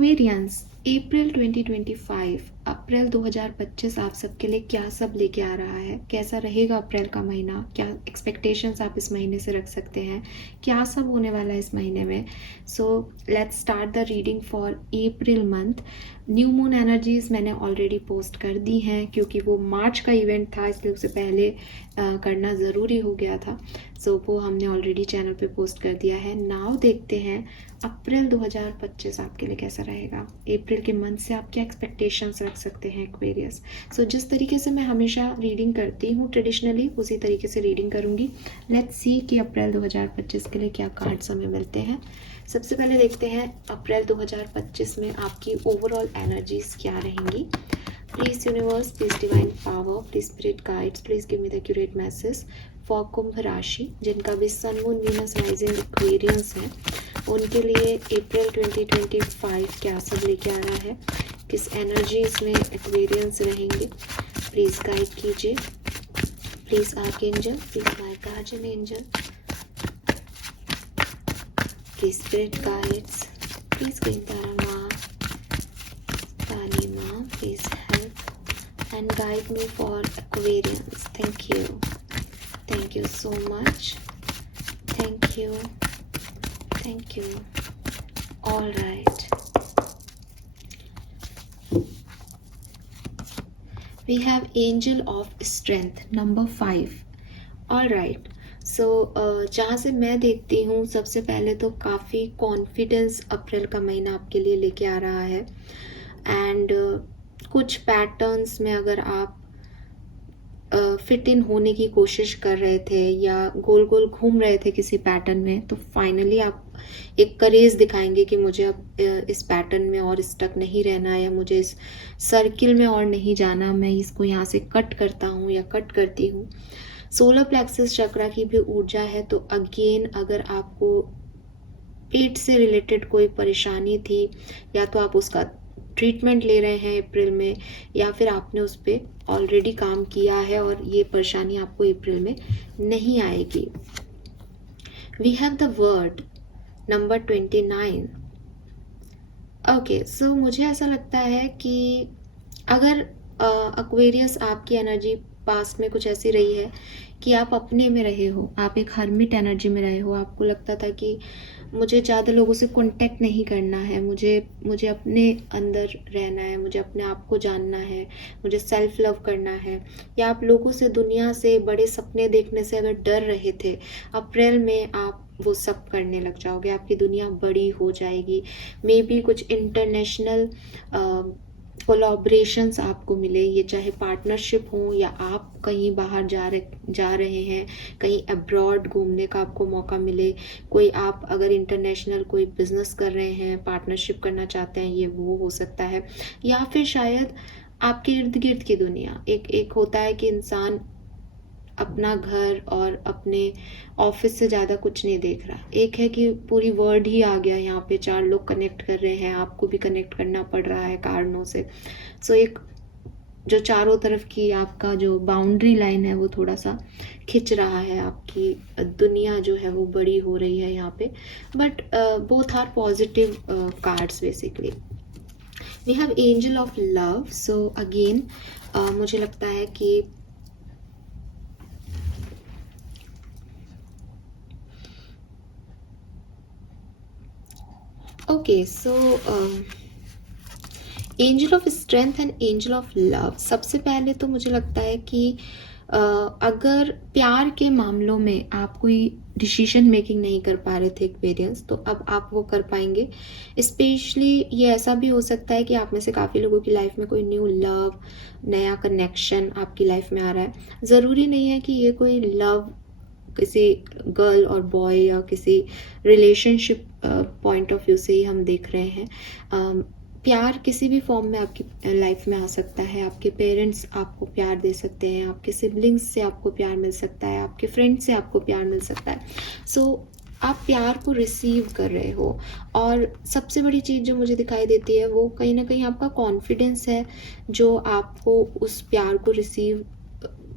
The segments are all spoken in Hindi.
एक्वेरियंस अप्रैल 2025, अप्रैल 2025 आप सबके लिए क्या सब लेके आ रहा है, कैसा रहेगा अप्रैल का महीना, क्या एक्सपेक्टेशंस आप इस महीने से रख सकते हैं, क्या सब होने वाला है इस महीने में। So let's start the reading for April month. New moon energies मैंने ऑलरेडी पोस्ट कर दी हैं क्योंकि वो मार्च का इवेंट था, इसलिए उससे पहले करना ज़रूरी हो गया था। सो वो हमने ऑलरेडी चैनल पे पोस्ट कर दिया है। नाउ देखते हैं अप्रैल 2025 आपके लिए कैसा रहेगा। अप्रैल के मंथ से आप क्या एक्सपेक्टेशंस रख सकते हैं एक्वेरियस। सो जिस तरीके से मैं हमेशा रीडिंग करती हूँ ट्रेडिशनली, उसी तरीके से रीडिंग करूँगी। लेट्स सी कि अप्रैल 2025 के लिए क्या कार्ड्स हमें मिलते हैं। सबसे पहले देखते हैं अप्रैल 2025 में आपकी ओवरऑल एनर्जीज क्या रहेंगी। Please universe, please divine power, please spirit guides, please give me the accurate message for कुंभ राशि, जिनका भी sun moon Venus rising Aquarians है, उनके लिए अप्रैल 2025 क्या सब लेके आ रहा है, किस एनर्जीज में एक्वेरियंस रहेंगे। प्लीज गाइड कीजिए, please archangel, please my guardian angel, please spirit guides, please Gindara Ma, Kali Ma, please help and guide me for Aquarians. Thank you so much. Thank you. All right, we have Angel of Strength number 5. All right, सो जहाँ से मैं देखती हूँ सबसे पहले तो काफ़ी कॉन्फिडेंस अप्रैल का महीना आपके लिए लेके आ रहा है। एंड कुछ पैटर्न्स में अगर आप फिट इन होने की कोशिश कर रहे थे या गोल गोल घूम रहे थे किसी पैटर्न में, तो फाइनली आप एक करेज दिखाएंगे कि मुझे अब इस पैटर्न में और स्टक नहीं रहना या मुझे इस सर्किल में और नहीं जाना, मैं इसको यहाँ से कट करता हूँ या कट करती हूँ। सोलर प्लेक्सस चक्रा की भी ऊर्जा है। तो अगेन अगर आपको पेट से रिलेटेड कोई परेशानी थी, या तो आप उसका ट्रीटमेंट ले रहे हैं अप्रैल में, या फिर आपने उस पर ऑलरेडी काम किया है और ये परेशानी आपको अप्रैल में नहीं आएगी। We have the word number 29। Okay, so मुझे ऐसा लगता है कि अगर एक्वेरियस आपकी एनर्जी पास्ट में कुछ ऐसी रही है कि आप अपने में रहे हो, आप एक हर्मिट एनर्जी में रहे हो, आपको लगता था कि मुझे ज़्यादा लोगों से कांटेक्ट नहीं करना है, मुझे अपने अंदर रहना है, मुझे अपने आप को जानना है, मुझे सेल्फ लव करना है, या आप लोगों से, दुनिया से, बड़े सपने देखने से अगर डर रहे थे, अप्रैल में आप वो सब करने लग जाओगे, आपकी दुनिया बड़ी हो जाएगी। मे बी कुछ इंटरनेशनल कोलैबोरेशंस आपको मिले, ये चाहे पार्टनरशिप हो या आप कहीं बाहर जा रहे हैं, कहीं अब्रॉड घूमने का आपको मौका मिले, कोई आप अगर इंटरनेशनल कोई बिजनेस कर रहे हैं, पार्टनरशिप करना चाहते हैं, ये वो हो सकता है। या फिर शायद आपके इर्द गिर्द की दुनिया, एक होता है कि इंसान अपना घर और अपने ऑफिस से ज़्यादा कुछ नहीं देख रहा, एक है कि पूरी वर्ल्ड ही आ गया यहाँ पे, 4 लोग कनेक्ट कर रहे हैं, आपको भी कनेक्ट करना पड़ रहा है कारणों से। सो एक जो चारों तरफ की आपका जो बाउंड्री लाइन है वो थोड़ा सा खिंच रहा है, आपकी दुनिया जो है वो बड़ी हो रही है यहाँ पे। But both are positive cards basically. We have angel of love. So again मुझे लगता है कि okay, so angel of strength and angel of love. सबसे पहले तो मुझे लगता है कि अगर प्यार के मामलों में आप कोई डिसीजन मेकिंग नहीं कर पा रहे थे एक्वेरियंस, तो अब आप वो कर पाएंगे। स्पेशली ये ऐसा भी हो सकता है कि आप में से काफ़ी लोगों की लाइफ में कोई न्यू लव, नया कनेक्शन आपकी लाइफ में आ रहा है। ज़रूरी नहीं है कि ये कोई लव किसी गर्ल और बॉय या किसी रिलेशनशिप पॉइंट ऑफ व्यू से ही हम देख रहे हैं। प्यार किसी भी फॉर्म में आपकी लाइफ में आ सकता है। आपके पेरेंट्स आपको प्यार दे सकते हैं, आपके सिबलिंग्स से आपको प्यार मिल सकता है, आपके फ्रेंड्स से आपको प्यार मिल सकता है। सो आप प्यार को रिसीव कर रहे हो। और सबसे बड़ी चीज़ जो मुझे दिखाई देती है वो कहीं ना कहीं आपका कॉन्फिडेंस है, जो आपको उस प्यार को रिसीव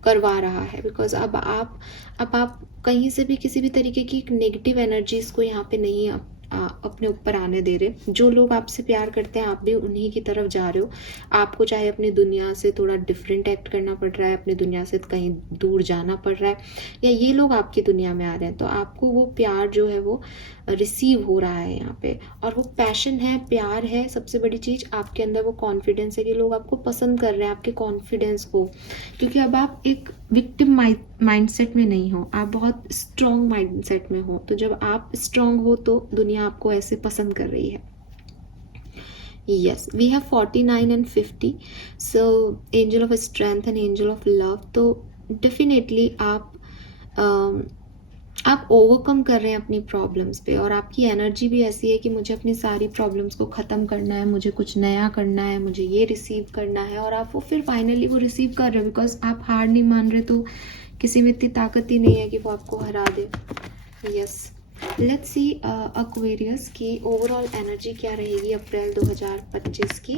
करवा रहा है। बिकॉज अब आप कहीं से भी किसी भी तरीके की नेगेटिव एनर्जीज को यहाँ पे नहीं अपने ऊपर आने दे रहे। जो लोग आपसे प्यार करते हैं आप भी उन्हीं की तरफ जा रहे हो। आपको चाहे अपनी दुनिया से थोड़ा डिफरेंट एक्ट करना पड़ रहा है, अपनी दुनिया से कहीं दूर जाना पड़ रहा है, या ये लोग आपकी दुनिया में आ रहे हैं, तो आपको वो प्यार जो है वो रिसीव हो रहा है यहाँ पे। और वो पैशन है, प्यार है, सबसे बड़ी चीज़ आपके अंदर वो कॉन्फिडेंस है कि लोग आपको पसंद कर रहे हैं, आपके कॉन्फिडेंस को। क्योंकि अब आप एक विक्टिम माइंडसेट में नहीं हो, आप बहुत स्ट्रॉन्ग माइंडसेट में हो। तो जब आप स्ट्रॉन्ग हो तो दुनिया आपको ऐसे पसंद कर रही है। Yes, we have 49 and 50. So angel of strength and angel of love. तो definitely आप ओवरकम कर रहे हैं अपनी प्रॉब्लम्स पे, और आपकी एनर्जी भी ऐसी है कि मुझे अपनी सारी प्रॉब्लम्स को ख़त्म करना है, मुझे कुछ नया करना है, मुझे ये रिसीव करना है। और आप वो फिर फाइनली वो रिसीव कर रहे हो, बिकॉज आप हार नहीं मान रहे। तो किसी में इतनी ताकत ही नहीं है कि वो आपको हरा दे। यस, लेट्स सी एक्वेरियस की ओवरऑल एनर्जी क्या रहेगी अप्रैल 2025 की।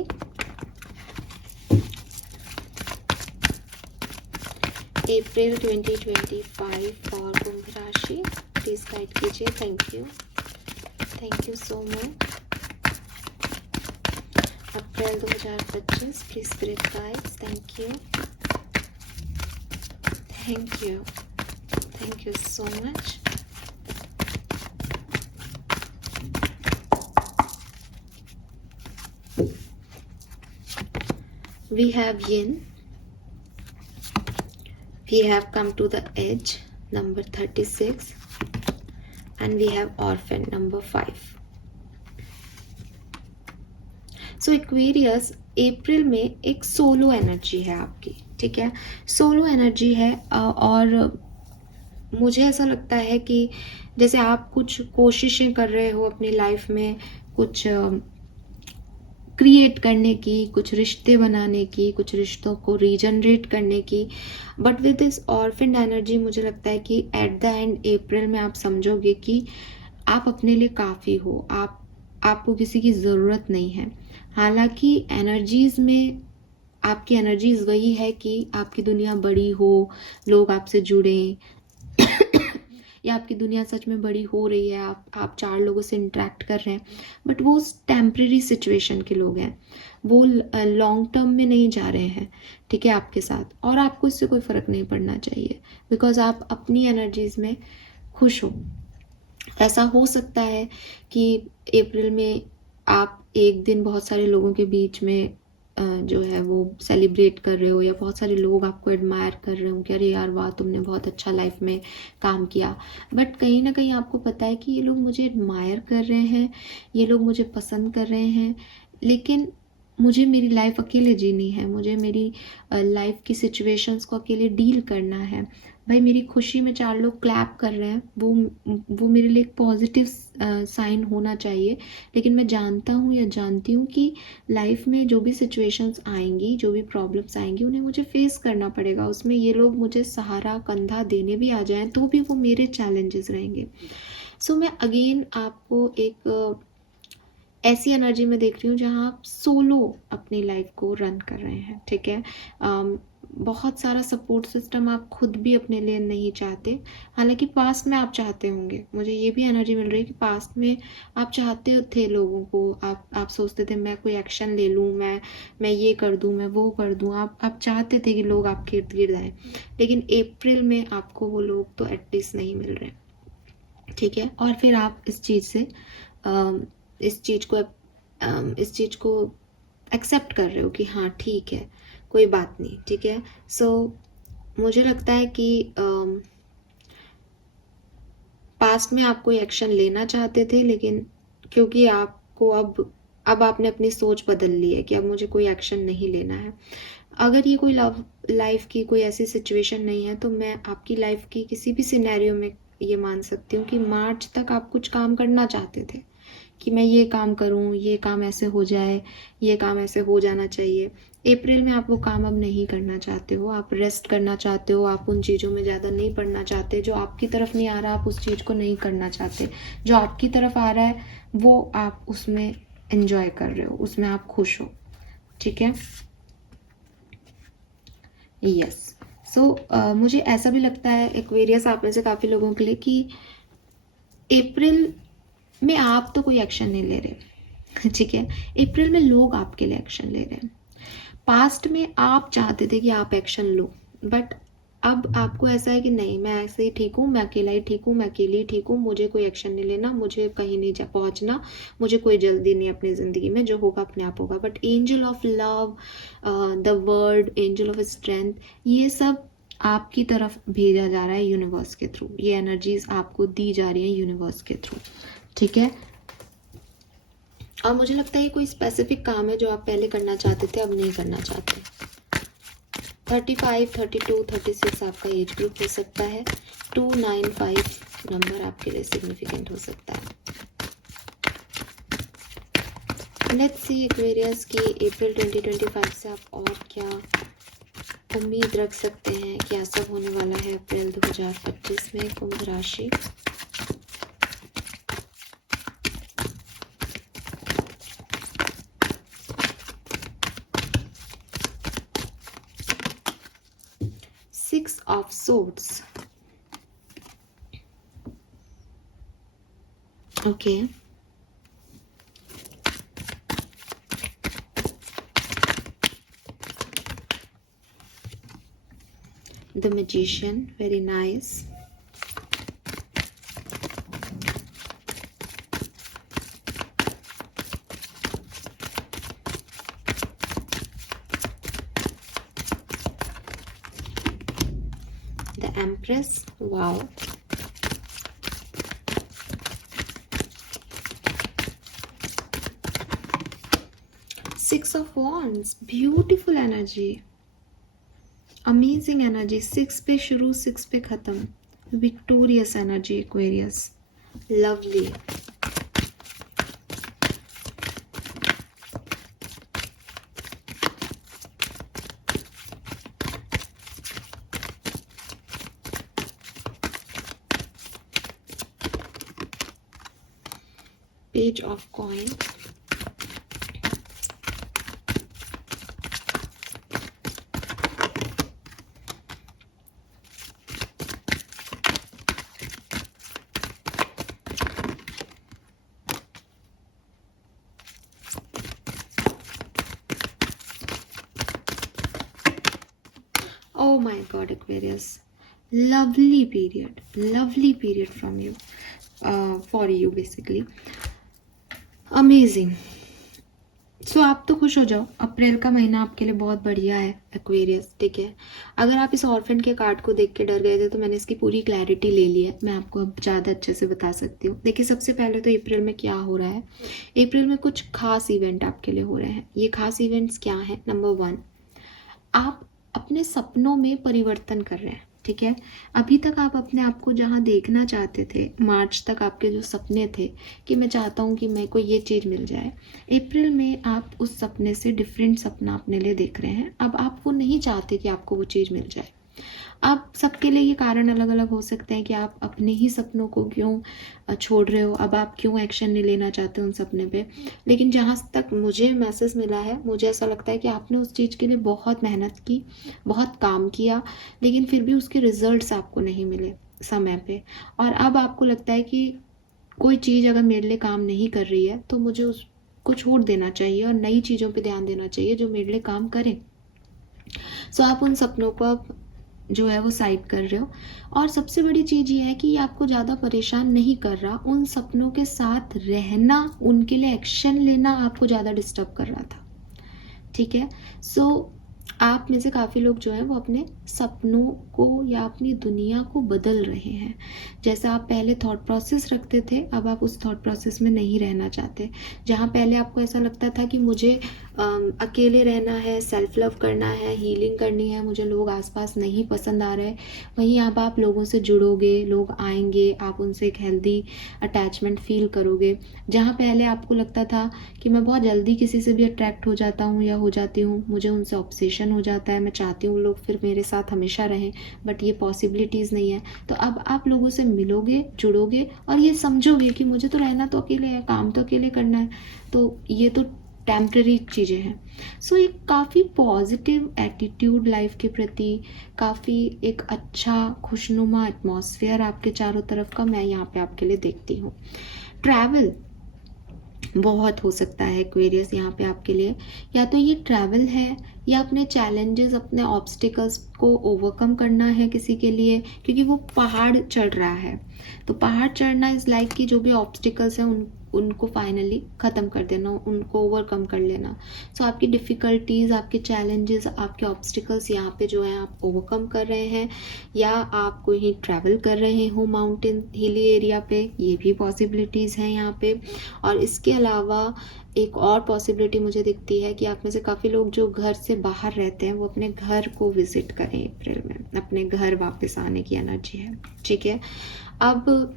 अप्रैल 2025 और कुंभ राशि प्लीज गाइड कीजिए। Thank you so much. April 2025 please spirit guides. Thank you so much. We have yin. We have come to the edge, number 36, and we have orphan, number 5. So Aquarius, अप्रैल में एक सोलो एनर्जी है आपकी, ठीक है। सोलो एनर्जी है और मुझे ऐसा लगता है कि जैसे आप कुछ कोशिशें कर रहे हो अपनी लाइफ में, कुछ क्रिएट करने की, कुछ रिश्ते बनाने की, कुछ रिश्तों को रीजनरेट करने की। But with this orphan energy मुझे लगता है कि एट द एंड अप्रैल में आप समझोगे कि आप अपने लिए काफ़ी हो, आपको किसी की ज़रूरत नहीं है। हालांकि एनर्जीज़ में आपकी एनर्जीज़ वही है कि आपकी दुनिया बड़ी हो, लोग आपसे जुड़ें, या आपकी दुनिया सच में बड़ी हो रही है, आप 4 लोगों से इंटरेक्ट कर रहे हैं। बट वो टेम्परेरी सिचुएशन के लोग हैं, वो लॉन्ग टर्म में नहीं जा रहे हैं, ठीक है, आपके साथ। और आपको इससे कोई फ़र्क नहीं पड़ना चाहिए, बिकॉज आप अपनी एनर्जीज़ में खुश हो। ऐसा हो सकता है कि अप्रैल में आप एक दिन बहुत सारे लोगों के बीच में जो है वो सेलिब्रेट कर रहे हो, या बहुत सारे लोग आपको एडमायर कर रहे हो कि अरे यार वाह, तुमने बहुत अच्छा लाइफ में काम किया। बट कहीं ना कहीं आपको पता है कि ये लोग मुझे एडमायर कर रहे हैं, ये लोग मुझे पसंद कर रहे हैं, लेकिन मुझे मेरी लाइफ अकेले जीनी है, मुझे मेरी लाइफ की सिचुएशंस को अकेले डील करना है। भाई मेरी खुशी में 4 लोग क्लैप कर रहे हैं, वो मेरे लिए एक पॉजिटिव साइन होना चाहिए। लेकिन मैं जानती हूँ कि लाइफ में जो भी सिचुएशंस आएंगी, जो भी प्रॉब्लम्स आएंगी, उन्हें मुझे फेस करना पड़ेगा। उसमें ये लोग मुझे सहारा कंधा देने भी आ जाएं तो भी वो मेरे चैलेंजेस रहेंगे। सो मैं अगेन आपको एक ऐसी एनर्जी में देख रही हूँ जहाँ आप सोलो अपनी लाइफ को रन कर रहे हैं, ठीक है। बहुत सारा सपोर्ट सिस्टम आप खुद भी अपने लिए नहीं चाहते। हालांकि पास्ट में आप चाहते होंगे, मुझे ये भी एनर्जी मिल रही है कि पास्ट में आप चाहते थे लोगों को, आप सोचते थे मैं कोई एक्शन ले लूँ, मैं ये कर दूँ, मैं वो कर दूँ। आप चाहते थे कि लोग आपके इर्द गिर्द आए, लेकिन अप्रैल में आपको वो लोग तो एटलीस्ट नहीं मिल रहे, ठीक है। और फिर आप इस चीज़ को एक्सेप्ट कर रहे हो कि हाँ ठीक है, कोई बात नहीं, ठीक है। सो मुझे लगता है कि पास्ट में आप कोई एक्शन लेना चाहते थे, लेकिन क्योंकि आपको अब आपने अपनी सोच बदल ली है कि अब मुझे कोई एक्शन नहीं लेना है। अगर ये कोई लाइफ की कोई ऐसी सिचुएशन नहीं है, तो मैं आपकी लाइफ की किसी भी सिनेरियो में ये मान सकती हूँ कि मार्च तक आप कुछ काम करना चाहते थे कि मैं ये काम करूं, ये काम ऐसे हो जाए, ये काम ऐसे हो जाना चाहिए। अप्रैल में आप वो काम अब नहीं करना चाहते हो, आप रेस्ट करना चाहते हो, आप उन चीज़ों में ज़्यादा नहीं पड़ना चाहते। जो आपकी तरफ नहीं आ रहा आप उस चीज़ को नहीं करना चाहते, जो आपकी तरफ आ रहा है वो आप उसमें एंजॉय कर रहे हो, उसमें आप खुश हो, ठीक है। यस, सो मुझे ऐसा भी लगता है एक्वेरियस आप में से काफ़ी लोगों के लिए कि अप्रैल में आप तो कोई एक्शन नहीं ले रहे, ठीक है। अप्रैल में लोग आपके लिए एक्शन ले रहे हैं। पास्ट में आप चाहते थे कि आप एक्शन लो, बट अब आपको ऐसा है कि नहीं, मैं ऐसे ही ठीक हूँ, मैं अकेला ही ठीक हूँ, मैं अकेली ही ठीक हूँ, मुझे कोई एक्शन नहीं लेना, मुझे कहीं नहीं जा पहुँचना, मुझे कोई जल्दी नहीं अपनी ज़िंदगी में, जो होगा अपने आप होगा। But angel of love, the word, angel of strength, ये सब आपकी तरफ भेजा जा रहा है यूनिवर्स के थ्रू। ये एनर्जीज आपको दी जा रही है यूनिवर्स के थ्रू, ठीक है। और मुझे लगता है ये कोई स्पेसिफिक काम है जो आप पहले करना चाहते थे, अब नहीं करना चाहते। 35, 32, 36 आपका एज ग्रुप हो सकता है। 295 नंबर आपके लिए सिग्निफिकेंट हो सकता है। लेट्स सी एक्वेरियस की अप्रैल 2025 से आप और क्या उम्मीद रख सकते हैं, क्या सब होने वाला है अप्रैल 2025 में कुंभ राशि। Six of Swords. Okay. The Magician, very nice. The Empress, wow. Six of Wands, beautiful energy, amazing energy. 6 पे शुरू, 6 पे खत्म, victorious energy Aquarius, lovely. Page of Coin. Oh my God, Aquarius, lovely period from you, for you basically, amazing. सो आप तो खुश हो जाओ, अप्रैल का महीना आपके लिए बहुत बढ़िया है एक्वेरियस, ठीक है। अगर आप इस ऑर्फन के कार्ड को देख के डर गए थे तो मैंने इसकी पूरी क्लैरिटी ले ली है, मैं आपको अब ज़्यादा अच्छे से बता सकती हूँ। देखिए, सबसे पहले तो अप्रैल में क्या हो रहा है। अप्रैल में कुछ खास इवेंट आपके लिए हो रहे हैं। ये खास इवेंट्स क्या हैं? नंबर 1, आप अपने सपनों में परिवर्तन कर रहे हैं, ठीक है। अभी तक आप अपने आप को जहाँ देखना चाहते थे, मार्च तक आपके जो सपने थे कि मैं चाहता हूँ कि मेरे को ये चीज़ मिल जाए, अप्रैल में आप उस सपने से डिफरेंट सपना अपने लिए देख रहे हैं। अब आप वो नहीं चाहते कि आपको वो चीज़ मिल जाए। अब सबके लिए ये कारण अलग अलग हो सकते हैं कि आप अपने ही सपनों को क्यों छोड़ रहे हो, अब आप क्यों एक्शन नहीं लेना चाहते उन सपने पे। लेकिन जहाँ तक मुझे मैसेज मिला है, मुझे ऐसा लगता है कि आपने उस चीज़ के लिए बहुत मेहनत की, बहुत काम किया, लेकिन फिर भी उसके रिजल्ट्स आपको नहीं मिले समय पे। और अब आपको लगता है कि कोई चीज़ अगर मेरे लिए काम नहीं कर रही है तो मुझे उसको छोड़ देना चाहिए और नई चीज़ों पे ध्यान देना चाहिए जो मेरे लिए काम करें। सो आप उन सपनों को अब जो है वो साइड कर रहे हो। और सबसे बड़ी चीज़ ये है कि ये आपको ज़्यादा परेशान नहीं कर रहा, उन सपनों के साथ रहना, उनके लिए एक्शन लेना आपको ज़्यादा डिस्टर्ब कर रहा था, ठीक है। सो आप में से काफ़ी लोग जो हैं वो अपने सपनों को या अपनी दुनिया को बदल रहे हैं। जैसा आप पहले थॉट प्रोसेस रखते थे, अब आप उस थॉट प्रोसेस में नहीं रहना चाहते। जहाँ पहले आपको ऐसा लगता था कि मुझे अकेले रहना है, सेल्फ लव करना है, हीलिंग करनी है, मुझे लोग आसपास नहीं पसंद आ रहे, वहीं अब आप लोगों से जुड़ोगे, लोग आएंगे, आप उनसे एक हेल्दी अटैचमेंट फील करोगे। जहाँ पहले आपको लगता था कि मैं बहुत जल्दी किसी से भी अट्रैक्ट हो जाता हूँ या हो जाती हूँ, मुझे उनसे ऑब्सेशन हो जाता है, मैं चाहती हूँ लोग फिर मेरे साथ हमेशा रहें, बट ये पॉसिबिलिटीज़ नहीं है। तो अब आप लोगों से मिलोगे, जुड़ोगे और ये समझोगे कि मुझे तो रहना तो अकेले है, काम तो अकेले करना है, तो ये तो टेम्प्रेरी चीज़ें हैं। सो एक काफ़ी पॉजिटिव एटीट्यूड लाइफ के प्रति, काफ़ी एक अच्छा खुशनुमा एटमॉस्फेयर आपके चारों तरफ का मैं यहाँ पे आपके लिए देखती हूँ। ट्रैवल बहुत हो सकता है एक्वेरियस यहाँ पे आपके लिए, या तो ये ट्रैवल है या अपने चैलेंजेस, अपने ऑब्स्टिकल्स को ओवरकम करना है किसी के लिए, क्योंकि वो पहाड़ चढ़ रहा है। तो पहाड़ चढ़ना इज़ लाइक कि जो भी ऑब्स्टिकल्स हैं उनको फाइनली ख़त्म कर देना, उनको ओवरकम कर लेना। सो आपकी डिफ़िकल्टीज़, आपके चैलेंजेस, आपके ऑब्स्टिकल्स यहाँ पे जो है आप ओवरकम कर रहे हैं, या आप कहीं ट्रैवल कर रहे हो माउंटेन हिली एरिया पे, ये भी पॉसिबिलिटीज़ हैं यहाँ पे। और इसके अलावा एक और पॉसिबिलिटी मुझे दिखती है कि आप में से काफ़ी लोग जो घर से बाहर रहते हैं वो अपने घर को विज़िट करें अप्रैल में, अपने घर वापस आने की एनर्जी है, ठीक है। अब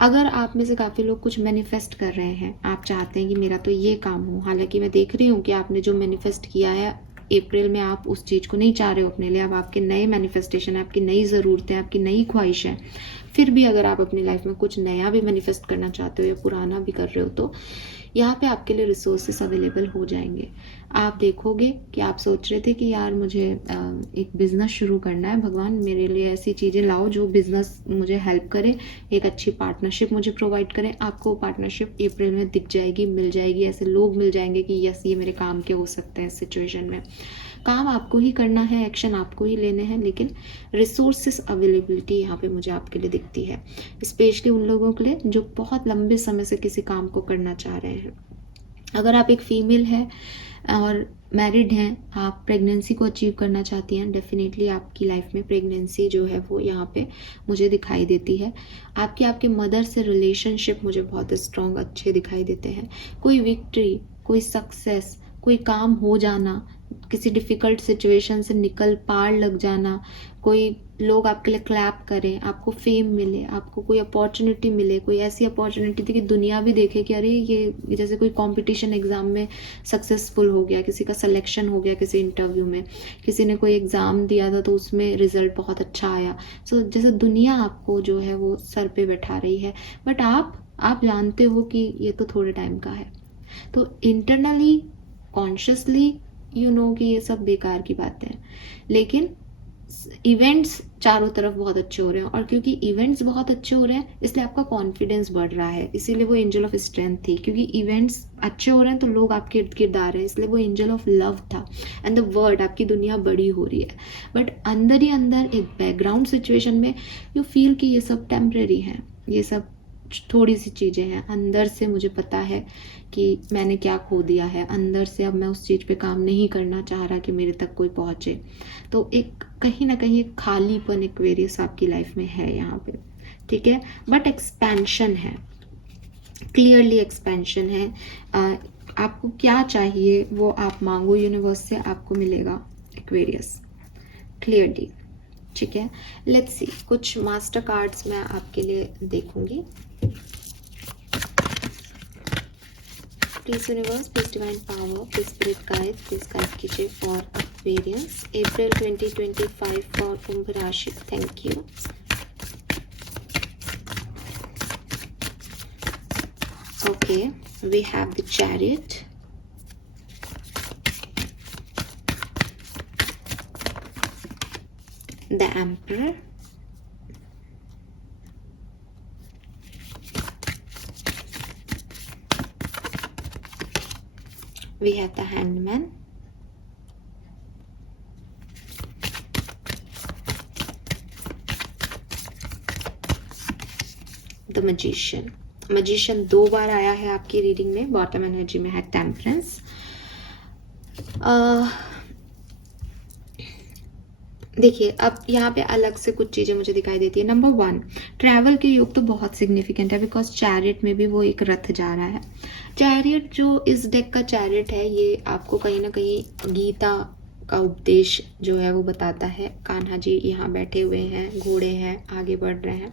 अगर आप में से काफ़ी लोग कुछ मैनिफेस्ट कर रहे हैं, आप चाहते हैं कि मेरा तो ये काम हो, हालांकि मैं देख रही हूँ कि आपने जो मैनिफेस्ट किया है अप्रैल में आप उस चीज़ को नहीं चाह रहे हो अपने लिए, अब आपके नए मैनिफेस्टेशन है, आपकी नई ज़रूरतें, आपकी नई ख्वाहिश है। फिर भी अगर आप अपनी लाइफ में कुछ नया भी मैनिफेस्ट करना चाहते हो या पुराना भी कर रहे हो, तो यहाँ पे आपके लिए रिसोर्सेस अवेलेबल हो जाएंगे। आप देखोगे कि आप सोच रहे थे कि यार मुझे एक बिज़नेस शुरू करना है, भगवान मेरे लिए ऐसी चीज़ें लाओ जो बिज़नेस मुझे हेल्प करे, एक अच्छी पार्टनरशिप मुझे प्रोवाइड करें। आपको पार्टनरशिप अप्रैल में दिख जाएगी, मिल जाएगी, ऐसे लोग मिल जाएंगे कि यस ये मेरे काम के हो सकते हैं इस सिचुएशन में। काम आपको ही करना है, एक्शन आपको ही लेने हैं, लेकिन रिसोर्सेस अवेलेबिलिटी यहाँ पे मुझे आपके लिए दिखती है, स्पेशली उन लोगों के लिए जो बहुत लंबे समय से किसी काम को करना चाह रहे हैं। अगर आप एक फीमेल हैं और मैरिड हैं, आप प्रेगनेंसी को अचीव करना चाहती हैं, डेफिनेटली आपकी लाइफ में प्रेगनेंसी जो है वो यहाँ पे मुझे दिखाई देती है। आपके मदर से रिलेशनशिप मुझे बहुत स्ट्रॉन्ग अच्छे दिखाई देते हैं। कोई विक्ट्री, कोई सक्सेस, कोई काम हो जाना, किसी डिफ़िकल्ट सिचुएशन से निकल पार लग जाना, कोई लोग आपके लिए क्लैप करें, आपको फेम मिले, आपको कोई अपॉर्चुनिटी मिले, कोई ऐसी अपॉर्चुनिटी थी कि दुनिया भी देखे कि अरे ये जैसे कोई कंपटीशन एग्ज़ाम में सक्सेसफुल हो गया, किसी का सिलेक्शन हो गया किसी इंटरव्यू में, किसी ने कोई एग्ज़ाम दिया था तो उसमें रिजल्ट बहुत अच्छा आया। सो जैसे दुनिया आपको जो है वो सर पे बैठा रही है, बट आप जानते हो कि ये तो थोड़े टाइम का है। तो इंटरनली कॉन्शियसली यू नो कि ये सब बेकार की बातें हैं, लेकिन इवेंट्स चारों तरफ बहुत अच्छे हो रहे हैं, और क्योंकि इवेंट्स बहुत अच्छे हो रहे हैं इसलिए आपका कॉन्फिडेंस बढ़ रहा है, इसीलिए वो एंजल ऑफ स्ट्रेंथ थी, क्योंकि इवेंट्स अच्छे हो रहे हैं तो लोग आपके इर्द गिर्द आ रहे हैं, इसलिए वो एंजल ऑफ लव था। एंड द वर्ड, आपकी दुनिया बड़ी हो रही है, बट अंदर ही अंदर एक बैकग्राउंड सिचुएशन में यू फील कि ये सब टेम्परेरी है, ये सब थोड़ी सी चीज़ें हैं। अंदर से मुझे पता है कि मैंने क्या खो दिया है, अंदर से अब मैं उस चीज़ पे काम नहीं करना चाह रहा कि मेरे तक कोई पहुँचे। तो एक कहीं ना कहीं एक खालीपन एक्वेरियस आपकी लाइफ में है यहाँ पे, ठीक है, बट एक्सपेंशन है, क्लियरली एक्सपेंशन है। आपको क्या चाहिए वो आप मांगो, यूनिवर्स से आपको मिलेगा एक्वेरियस, क्लियरली, ठीक है। लेट्स सी, कुछ मास्टर कार्ड्स मैं आपके लिए देखूंगी। Please universe, please divine power, please spirit guide, please guide कीजिए फॉर एक्वेरियंस अप्रैल 2025 फॉर कुंभ राशि। Thank you. Okay, we have the chariot, the emperor, we have the hangman, the magician। magician 2 बार आया है आपकी रीडिंग में, बॉटम एनर्जी में है टेम्परेंस। देखिए, अब यहाँ पे अलग से कुछ चीज़ें मुझे दिखाई देती है। नंबर 1, ट्रैवल के योग तो बहुत सिग्निफिकेंट है, बिकॉज चैरियट में भी वो एक रथ जा रहा है। चैरियट जो इस डेक का चैरियट है, ये आपको कहीं ना कहीं गीता का उपदेश जो है वो बताता है। कान्हा जी यहाँ बैठे हुए हैं, घोड़े हैं, आगे बढ़ रहे हैं।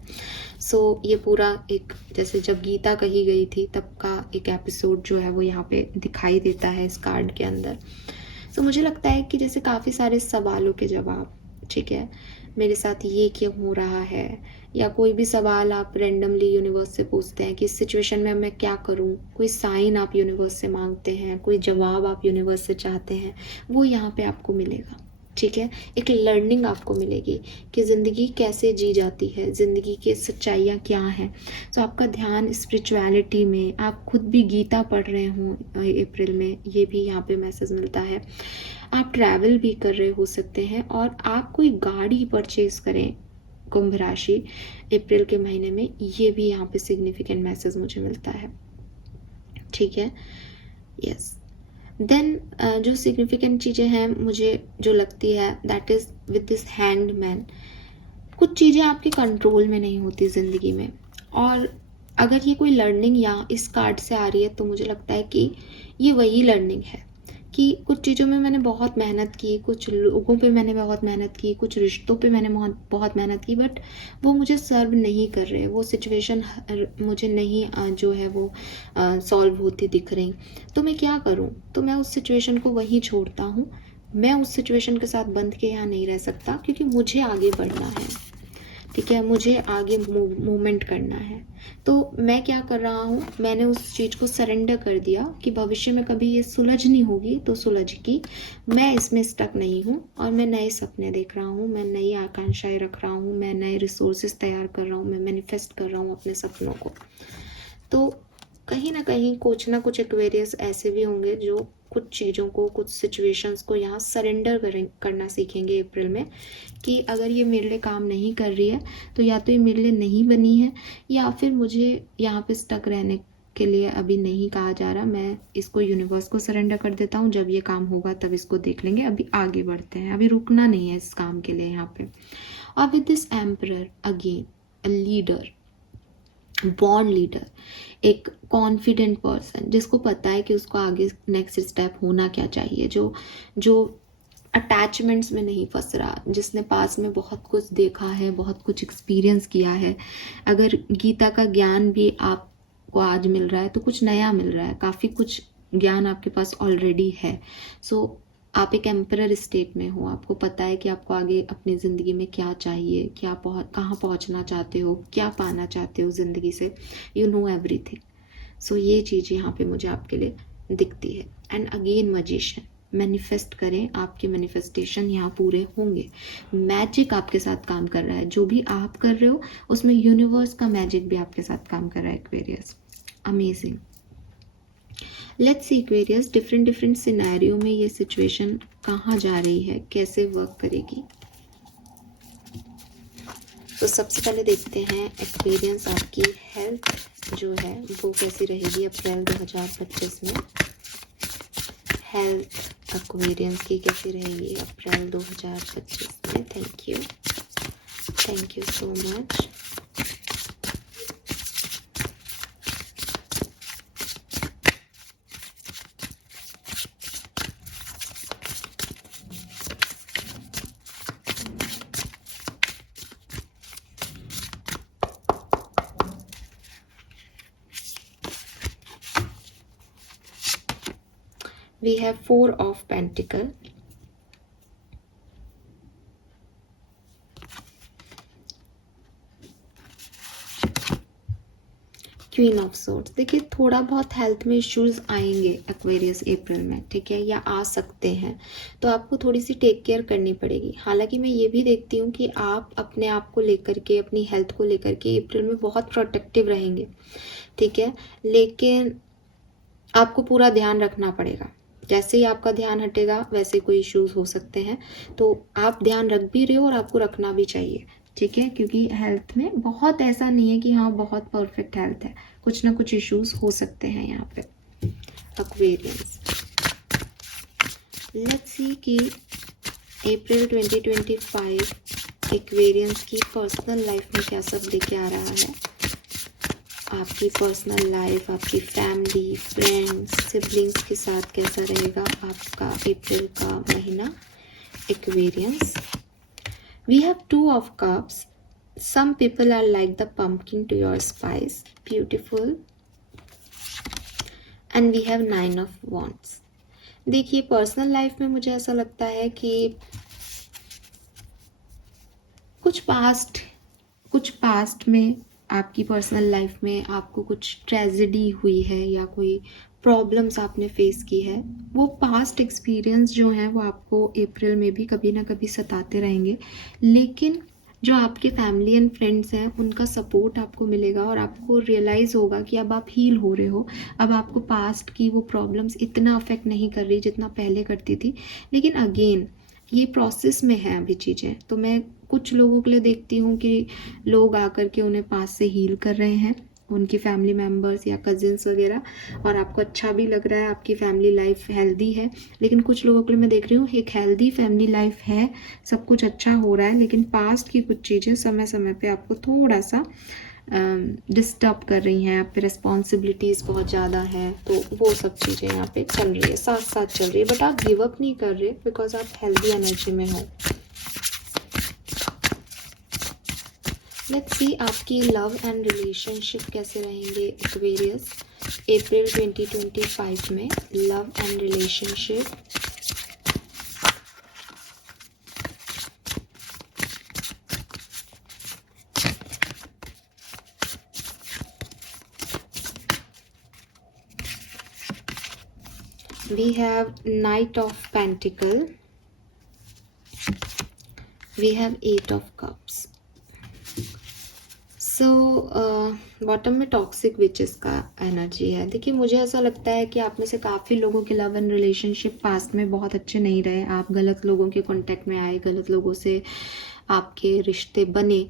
सो ये पूरा एक, जैसे जब गीता कही गई थी तब का एक एपिसोड जो है वो यहाँ पे दिखाई देता है इस कार्ड के अंदर। सो मुझे लगता है कि जैसे काफ़ी सारे सवालों के जवाब, ठीक है, मेरे साथ ये क्यों हो रहा है, या कोई भी सवाल आप रेंडमली यूनिवर्स से पूछते हैं कि इस सिचुएशन में मैं क्या करूं, कोई साइन आप यूनिवर्स से मांगते हैं, कोई जवाब आप यूनिवर्स से चाहते हैं, वो यहाँ पे आपको मिलेगा, ठीक है, एक लर्निंग आपको मिलेगी कि ज़िंदगी कैसे जी जाती है, ज़िंदगी की सच्चाइयाँ क्या हैं। तो आपका ध्यान स्पिरिचुअलिटी में, आप खुद भी गीता पढ़ रहे हों अप्रैल में, ये भी यहाँ पे मैसेज मिलता है। आप ट्रैवल भी कर रहे हो सकते हैं, और आप कोई गाड़ी परचेज करें कुंभ राशि अप्रैल के महीने में, ये भी यहाँ पे सिग्निफिकेंट मैसेज मुझे मिलता है। ठीक है, यस। देन जो सिग्निफिकेंट चीज़ें हैं मुझे जो लगती है, that is with this hanged man. कुछ चीज़ें आपके कंट्रोल में नहीं होती ज़िंदगी में, और अगर ये कोई लर्निंग या इस कार्ड से आ रही है तो मुझे लगता है कि ये वही लर्निंग है कि कुछ चीज़ों में मैंने बहुत मेहनत की, कुछ लोगों पे मैंने बहुत मेहनत की, कुछ रिश्तों पे मैंने बहुत मेहनत की, बट वो मुझे सर्व नहीं कर रहे, वो सिचुएशन मुझे नहीं जो है वो सॉल्व होती दिख रही। तो मैं क्या करूँ? तो मैं उस सिचुएशन को वहीं छोड़ता हूँ। मैं उस सिचुएशन के साथ बंध के यहाँ नहीं रह सकता, क्योंकि मुझे आगे बढ़ना है। ठीक है, मुझे आगे मूवमेंट करना है। तो मैं क्या कर रहा हूँ, मैंने उस चीज़ को सरेंडर कर दिया कि भविष्य में कभी ये सुलझनी होगी तो सुलझेगी, मैं इसमें स्टक नहीं हूँ, और मैं नए सपने देख रहा हूँ, मैं नई आकांक्षाएं रख रहा हूँ, मैं नए रिसोर्सेज तैयार कर रहा हूँ, मैं मैनिफेस्ट कर रहा हूँ अपने सपनों को। तो कहीं ना कहीं कुछ ना कुछ एक्वेरियस ऐसे भी होंगे जो कुछ चीज़ों को, कुछ सिचुएशंस को यहाँ सरेंडर करना सीखेंगे अप्रैल में, कि अगर ये मेरे लिए काम नहीं कर रही है तो या तो ये मेरे लिए नहीं बनी है, या फिर मुझे यहाँ पे स्टक रहने के लिए अभी नहीं कहा जा रहा, मैं इसको यूनिवर्स को सरेंडर कर देता हूँ, जब ये काम होगा तब इसको देख लेंगे, अभी आगे बढ़ते हैं, अभी रुकना नहीं है इस काम के लिए यहाँ पे। और with this emperor again, a leader, born leader, एक कॉन्फिडेंट पर्सन जिसको पता है कि उसको आगे नेक्स्ट स्टेप होना क्या चाहिए, जो अटैचमेंट्स में नहीं फंस रहा, जिसने पास में बहुत कुछ देखा है, बहुत कुछ एक्सपीरियंस किया है। अगर गीता का ज्ञान भी आपको आज मिल रहा है तो कुछ नया मिल रहा है, काफ़ी कुछ ज्ञान आपके पास ऑलरेडी है। सो आप एक एम्परर स्टेट में हो, आपको पता है कि आपको आगे अपनी ज़िंदगी में क्या चाहिए, कहाँ पहुँचना चाहते हो, क्या पाना चाहते हो ज़िंदगी से, यू नो एवरीथिंग। सो ये चीज़ यहाँ पे मुझे आपके लिए दिखती है। एंड अगेन मैजिशियन, मैनिफेस्ट करें, आपके मैनिफेस्टेशन यहाँ पूरे होंगे। मैजिक आपके साथ काम कर रहा है, जो भी आप कर रहे हो उसमें यूनिवर्स का मैजिक भी आपके साथ काम कर रहा है Aquarius. Amazing. Let's see Aquarius, different scenario में ये सिचुएशन कहाँ जा रही है, कैसे वर्क करेगी। तो सबसे पहले देखते हैं एक्वेरियस आपकी हेल्थ जो है वो कैसी रहेगी अप्रैल 2025 में। हेल्थ एक्वेरियस की कैसी रहेगी अप्रैल 2025 में। Thank you so much. We have 4 of Pentacle, queen of swords. देखिए थोड़ा बहुत हेल्थ में इश्यूज आएंगे एक्वेरियस अप्रैल में, ठीक है, या आ सकते हैं, तो आपको थोड़ी सी टेक केयर करनी पड़ेगी। हालांकि मैं ये भी देखती हूँ कि आप अपने आप को लेकर के, अपनी हेल्थ को लेकर के अप्रैल में बहुत प्रोटेक्टिव रहेंगे, ठीक है, लेकिन आपको पूरा ध्यान रखना पड़ेगा। जैसे ही आपका ध्यान हटेगा वैसे कोई इश्यूज हो सकते हैं, तो आप ध्यान रख भी रहे हो और आपको रखना भी चाहिए, ठीक है, क्योंकि हेल्थ में बहुत ऐसा नहीं है कि हाँ बहुत परफेक्ट हेल्थ है, कुछ ना कुछ इश्यूज हो सकते हैं यहाँ पे। एक्वेरियस, लेट्स सी कि अप्रैल 2025 एक्वेरियस की पर्सनल लाइफ में क्या सब लेके आ रहा है। आपकी पर्सनल लाइफ, आपकी फैमिली, फ्रेंड्स, सिबलिंग्स के साथ कैसा रहेगा आपका अप्रैल का महीना Aquarius. We have 2 of cups. Some people are like the pumpkin to your spice. Beautiful. And we have 9 of wands. देखिए पर्सनल लाइफ में मुझे ऐसा लगता है कि कुछ पास्ट में आपकी पर्सनल लाइफ में आपको कुछ ट्रेजेडी हुई है, या कोई प्रॉब्लम्स आपने फेस की है, वो पास्ट एक्सपीरियंस जो हैं वो आपको अप्रैल में भी कभी ना कभी सताते रहेंगे, लेकिन जो आपके फैमिली एंड फ्रेंड्स हैं उनका सपोर्ट आपको मिलेगा और आपको रियलाइज़ होगा कि अब आप हील हो रहे हो, अब आपको पास्ट की वो प्रॉब्लम्स इतना अफेक्ट नहीं कर रही जितना पहले करती थी। लेकिन अगेन ये प्रोसेस में है अभी चीज़ें, तो मैं कुछ लोगों के लिए देखती हूँ कि लोग आकर के उन्हें पास से हील कर रहे हैं, उनकी फैमिली मेम्बर्स या कजिन्स वगैरह, और आपको अच्छा भी लग रहा है, आपकी फैमिली लाइफ हेल्दी है। लेकिन कुछ लोगों के लिए मैं देख रही हूँ एक हेल्दी फैमिली लाइफ है, सब कुछ अच्छा हो रहा है, लेकिन पास्ट की कुछ चीज़ें समय समय पे आपको थोड़ा सा डिस्टर्ब कर रही हैं, आप पे रिस्पॉन्सिबिलिटीज़ बहुत ज़्यादा हैं, तो वो सब चीज़ें यहाँ पे चल रही है, साथ साथ चल रही है, बट आप गिव अप नहीं कर रहे बिकॉज आप हेल्दी एनर्जी में हो। लेट्स सी आपकी लव एंड रिलेशनशिप कैसे रहेंगे एक्वेरियस अप्रैल 2025 में। Love and relationship, we have Knight of Pentacle, we have 8 of Cups. So bottom में टॉक्सिक विचेस का एनर्जी है। देखिए मुझे ऐसा लगता है कि आप में से काफ़ी लोगों के लव एंड रिलेशनशिप पास्ट में बहुत अच्छे नहीं रहे, आप गलत लोगों के कांटेक्ट में आए, गलत लोगों से आपके रिश्ते बने।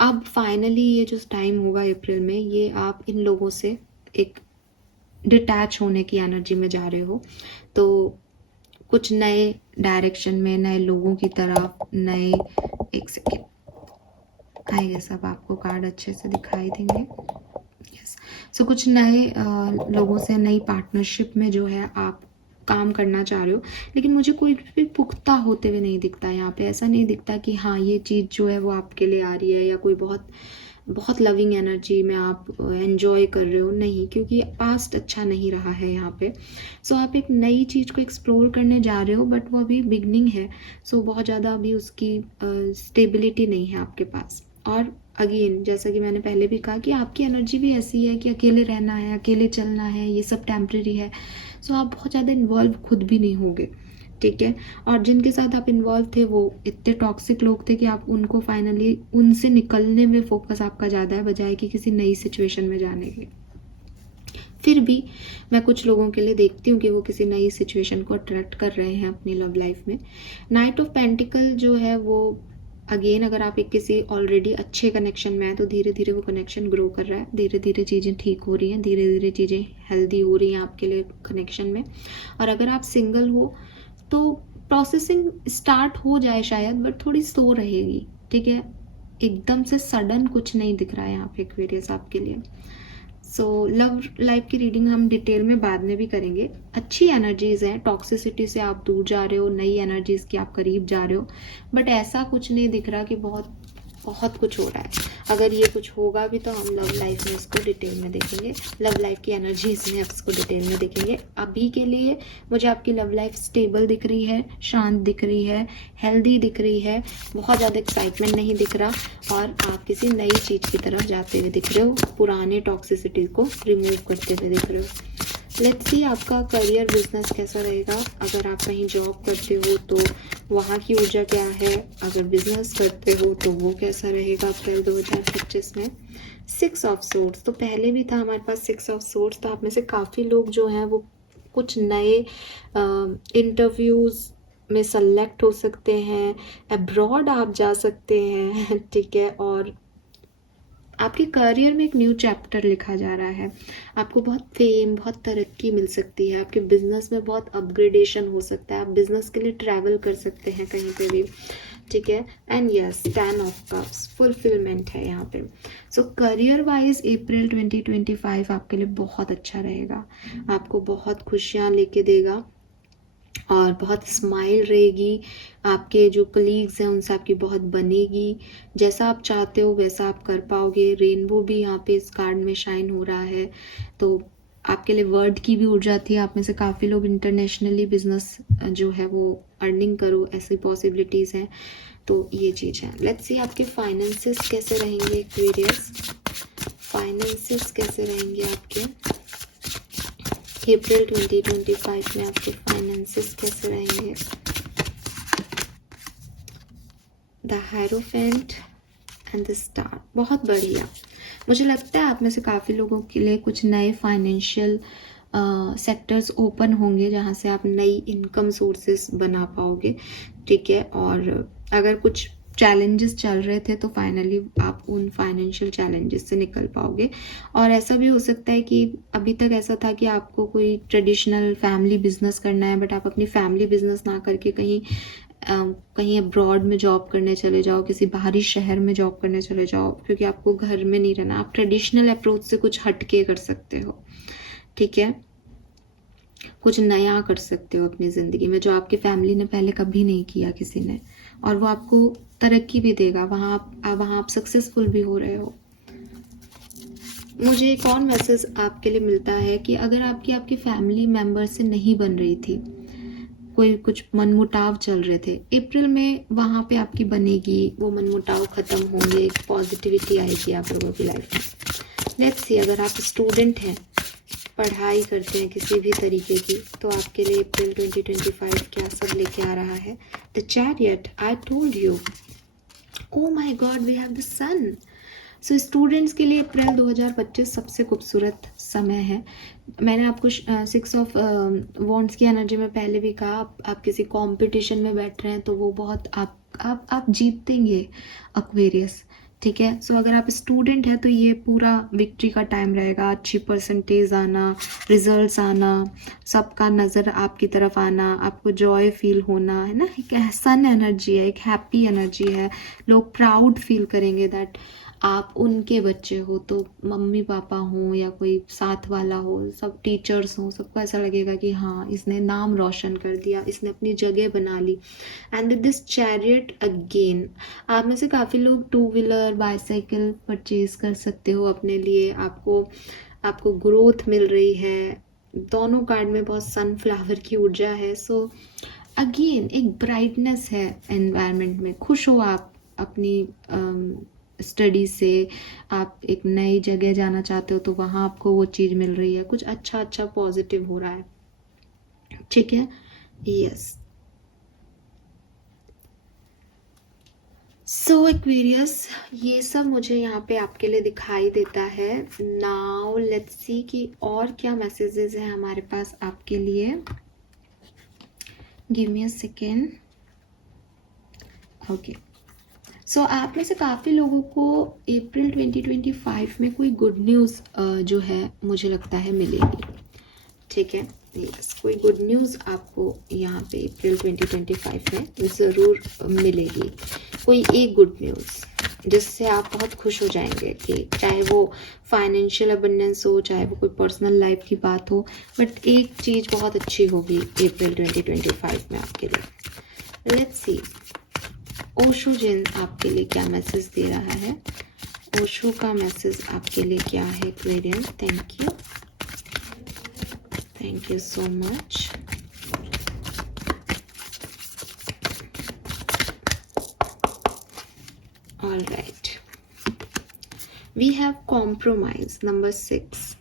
अब फाइनली ये जो टाइम होगा अप्रैल में, ये आप इन लोगों से एक डिटैच होने की एनर्जी में जा रहे हो, तो कुछ नए डायरेक्शन में, नए लोगों की तरफ, नए, एक सेकेंड आई गेस अब आपको कार्ड अच्छे से दिखाई देंगे। यस, सो कुछ नए लोगों से नई पार्टनरशिप में जो है आप काम करना चाह रहे हो, लेकिन मुझे कोई भी पुख्ता होते हुए नहीं दिखता यहाँ पे। ऐसा नहीं दिखता कि हाँ ये चीज़ जो है वो आपके लिए आ रही है, या कोई बहुत बहुत लविंग एनर्जी में आप एंजॉय कर रहे हो, नहीं, क्योंकि पास्ट अच्छा नहीं रहा है यहाँ पे। सो आप एक नई चीज़ को एक्सप्लोर करने जा रहे हो, बट वो अभी बिगनिंग है, सो बहुत ज़्यादा अभी उसकी स्टेबिलिटी नहीं है आपके पास। और अगेन जैसा कि मैंने पहले भी कहा कि आपकी एनर्जी भी ऐसी है कि अकेले रहना है, अकेले चलना है, ये सब टेम्प्रेरी है, सो आप बहुत ज़्यादा इन्वॉल्व खुद भी नहीं होगे, ठीक है। और जिनके साथ आप इन्वॉल्व थे वो इतने टॉक्सिक लोग थे कि आप उनको फाइनली उनसे निकलने में फोकस आपका ज़्यादा है बजाय कि किसी नई सिचुएशन में जाने के। फिर भी मैं कुछ लोगों के लिए देखती हूँ कि वो किसी नई सिचुएशन को अट्रैक्ट कर रहे हैं अपनी लव लाइफ में। नाइट ऑफ पेंटिकल जो है वो अगेन अगर आप एक किसी ऑलरेडी अच्छे कनेक्शन में है तो धीरे धीरे वो कनेक्शन ग्रो कर रहा है, धीरे धीरे चीज़ें ठीक हो रही हैं, धीरे धीरे चीज़ें हेल्दी हो रही हैं आपके लिए कनेक्शन में। और अगर आप सिंगल हो तो प्रोसेसिंग स्टार्ट हो जाए शायद, बट थोड़ी स्लो रहेगी, ठीक है। एकदम से सडन कुछ नहीं दिख रहा है यहाँ पे एक्वेरियस आपके लिए। सो लव लाइफ की रीडिंग हम डिटेल में बाद में भी करेंगे। अच्छी एनर्जीज हैं, टॉक्सिसिटी से आप दूर जा रहे हो, नई एनर्जीज के आप करीब जा रहे हो, बट ऐसा कुछ नहीं दिख रहा कि बहुत बहुत कुछ हो रहा है। अगर ये कुछ होगा भी तो हम लव लाइफ में इसको डिटेल में देखेंगे, लव लाइफ की एनर्जीज में इसको डिटेल में देखेंगे। अभी के लिए मुझे आपकी लव लाइफ स्टेबल दिख रही है, शांत दिख रही है, हेल्दी दिख रही है, बहुत ज़्यादा एक्साइटमेंट नहीं दिख रहा, और आप किसी नई चीज़ की तरफ जाते हुए दिख रहे हो, पुराने टॉक्सिसिटी को रिमूव करते हुए दिख रहे हो। लेट्स सी आपका करियर बिजनेस कैसा रहेगा। अगर आप कहीं जॉब करते हो तो वहाँ की ऊर्जा क्या है, अगर बिजनेस करते हो तो वो कैसा रहेगा अप्रैल 2025 में। 6 ऑफ सोर्ड्स तो पहले भी था हमारे पास 6 ऑफ सोर्ड्स, तो आप में से काफ़ी लोग जो हैं वो कुछ नए इंटरव्यूज़ में सेलेक्ट हो सकते हैं, अब्रॉड आप जा सकते हैं, ठीक है। और आपके करियर में एक न्यू चैप्टर लिखा जा रहा है, आपको बहुत फेम, बहुत तरक्की मिल सकती है, आपके बिजनेस में बहुत अपग्रेडेशन हो सकता है, आप बिजनेस के लिए ट्रैवल कर सकते हैं कहीं पे भी, ठीक है। And yes 10 of cups fulfilment है यहाँ पे। सो करियर वाइज अप्रैल 2025 आपके लिए बहुत अच्छा रहेगा, आपको बहुत खुशियाँ लेके देगा और बहुत स्माइल रहेगी। आपके जो कलीग्स हैं उनसे आपकी बहुत बनेगी, जैसा आप चाहते हो वैसा आप कर पाओगे। रेनबो भी यहाँ पे इस कार्ड में शाइन हो रहा है, तो आपके लिए वर्ड की भी ऊर्जा थी। आप में से काफ़ी लोग इंटरनेशनली बिजनेस जो है वो अर्निंग करो, ऐसी पॉसिबिलिटीज़ हैं, तो ये चीज़ है। लेट्स सी आपके फाइनेंसेस कैसे रहेंगे एक्वेरियस, फाइनेंसेस कैसे रहेंगे आपके। अप्रैल 2025 में आपके फाइनेंसेस कैसे रहेंगे। The hierophant and the star, बहुत बढ़िया। मुझे लगता है आप में से काफ़ी लोगों के लिए कुछ नए फाइनेंशियल सेक्टर्स ओपन होंगे जहाँ से आप नई इनकम सोर्सेस बना पाओगे, ठीक है। और अगर कुछ चैलेंजेस चल रहे थे तो फाइनली आप उन फाइनेंशियल चैलेंजेस से निकल पाओगे। और ऐसा भी हो सकता है कि अभी तक ऐसा था कि आपको कोई ट्रेडिशनल फैमिली बिजनेस करना है, बट आप अपनी फैमिली बिजनेस ना करके कहीं अब्रॉड में जॉब करने चले जाओ, किसी बाहरी शहर में जॉब करने चले जाओ, क्योंकि आपको घर में नहीं रहना। आप ट्रेडिशनल अप्रोच से कुछ हटके कर सकते हो, ठीक है। कुछ नया कर सकते हो अपनी ज़िंदगी में जो आपकी फैमिली ने पहले कभी नहीं किया किसी ने, और वो आपको तरक्की भी देगा। वहाँ आप सक्सेसफुल भी हो रहे हो। मुझे एक और मैसेज आपके लिए मिलता है कि अगर आपकी फैमिली मेम्बर से नहीं बन रही थी, कोई कुछ मनमुटाव चल रहे थे, अप्रैल में वहाँ पे आपकी बनेगी, वो मनमुटाव ख़त्म होंगे, एक पॉजिटिविटी आएगी आप लोगों की लाइफ में। लेट्स सी, अगर आप स्टूडेंट हैं, पढ़ाई करते हैं किसी भी तरीके की, तो आपके लिए अप्रैल 2025 क्या सब लेके आ रहा है। The chariot, I told you, oh my god, we have the sun. So students के लिए अप्रैल 2025 सबसे खूबसूरत समय है। मैंने आपको 6 ऑफ वॉन्ड्स की एनर्जी में पहले भी कहा, आप किसी कंपटीशन में बैठ रहे हैं तो वो बहुत आप जीतेंगे एक्वेरियस, ठीक है। सो अगर आप स्टूडेंट हैं तो ये पूरा विक्ट्री का टाइम रहेगा। अच्छी परसेंटेज आना, रिजल्ट्स आना, सबका नज़र आपकी तरफ आना, आपको जॉय फील होना, है ना। एक सन एनर्जी है, एक हैप्पी एनर्जी है। लोग प्राउड फील करेंगे दैट आप उनके बच्चे हो। तो मम्मी पापा हों या कोई साथ वाला हो, सब टीचर्स हों, सबको ऐसा लगेगा कि हाँ, इसने नाम रोशन कर दिया, इसने अपनी जगह बना ली। एंड दिस चैरियट अगेन, आप में से काफ़ी लोग 2 व्हीलर बाईसाइकिल परचेज कर सकते हो अपने लिए। आपको ग्रोथ मिल रही है। दोनों कार्ड में बहुत सनफ्लावर की ऊर्जा है। सो अगेन एक ब्राइटनेस है एनवायरनमेंट में। खुश हो आप अपनी स्टडी से, आप एक नई जगह जाना चाहते हो तो वहाँ आपको वो चीज़ मिल रही है। कुछ अच्छा पॉजिटिव हो रहा है, ठीक है। यस, सो एक्वेरियस, ये सब मुझे यहाँ पे आपके लिए दिखाई देता है। नाउ लेट्स सी कि और क्या मैसेजेस हैं हमारे पास आपके लिए। Give me a second. Okay, so आप में से काफ़ी लोगों को अप्रैल 2025 में कोई गुड न्यूज़ जो है मुझे लगता है मिलेगी, ठीक है। यस, कोई गुड न्यूज़ आपको यहाँ पे अप्रैल 2025 में ज़रूर मिलेगी। कोई एक गुड न्यूज़ जिससे आप बहुत खुश हो जाएंगे, कि चाहे वो फाइनेंशियल अबंडेंस हो, चाहे वो कोई पर्सनल लाइफ की बात हो, बट एक चीज़ बहुत अच्छी होगी अप्रैल 2025 में आपके लिए। लेट्स सी, ओशो जिन आपके लिए क्या मैसेज दे रहा है। ओशो का मैसेज आपके लिए क्या है Aquarian. Thank you so much. All right, we have compromise number 6।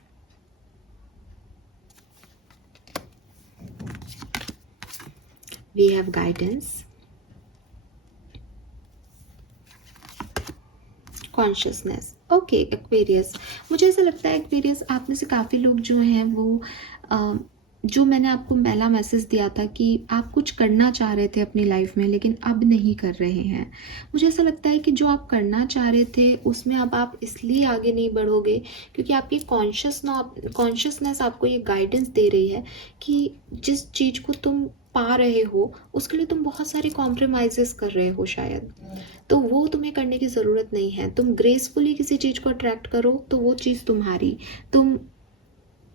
We have guidance, consciousness. Okay Aquarius, मुझे ऐसा लगता है एक्वेरियस आप में से काफ़ी लोग जो हैं वो जो मैंने आपको पहला मैसेज दिया था कि आप कुछ करना चाह रहे थे अपनी लाइफ में लेकिन अब नहीं कर रहे हैं। मुझे ऐसा लगता है कि जो आप करना चाह रहे थे उसमें अब आप इसलिए आगे नहीं बढ़ोगे क्योंकि आपकी कॉन्शियसनेस आपको ये गाइडेंस दे रही है कि जिस चीज़ को तुम पा रहे हो उसके लिए तुम बहुत सारे कॉम्प्रोमाइज़ेस कर रहे हो शायद, तो वो तुम्हें करने की ज़रूरत नहीं है। तुम ग्रेसफुली किसी चीज़ को अट्रैक्ट करो तो वो चीज़ तुम्हारी। तुम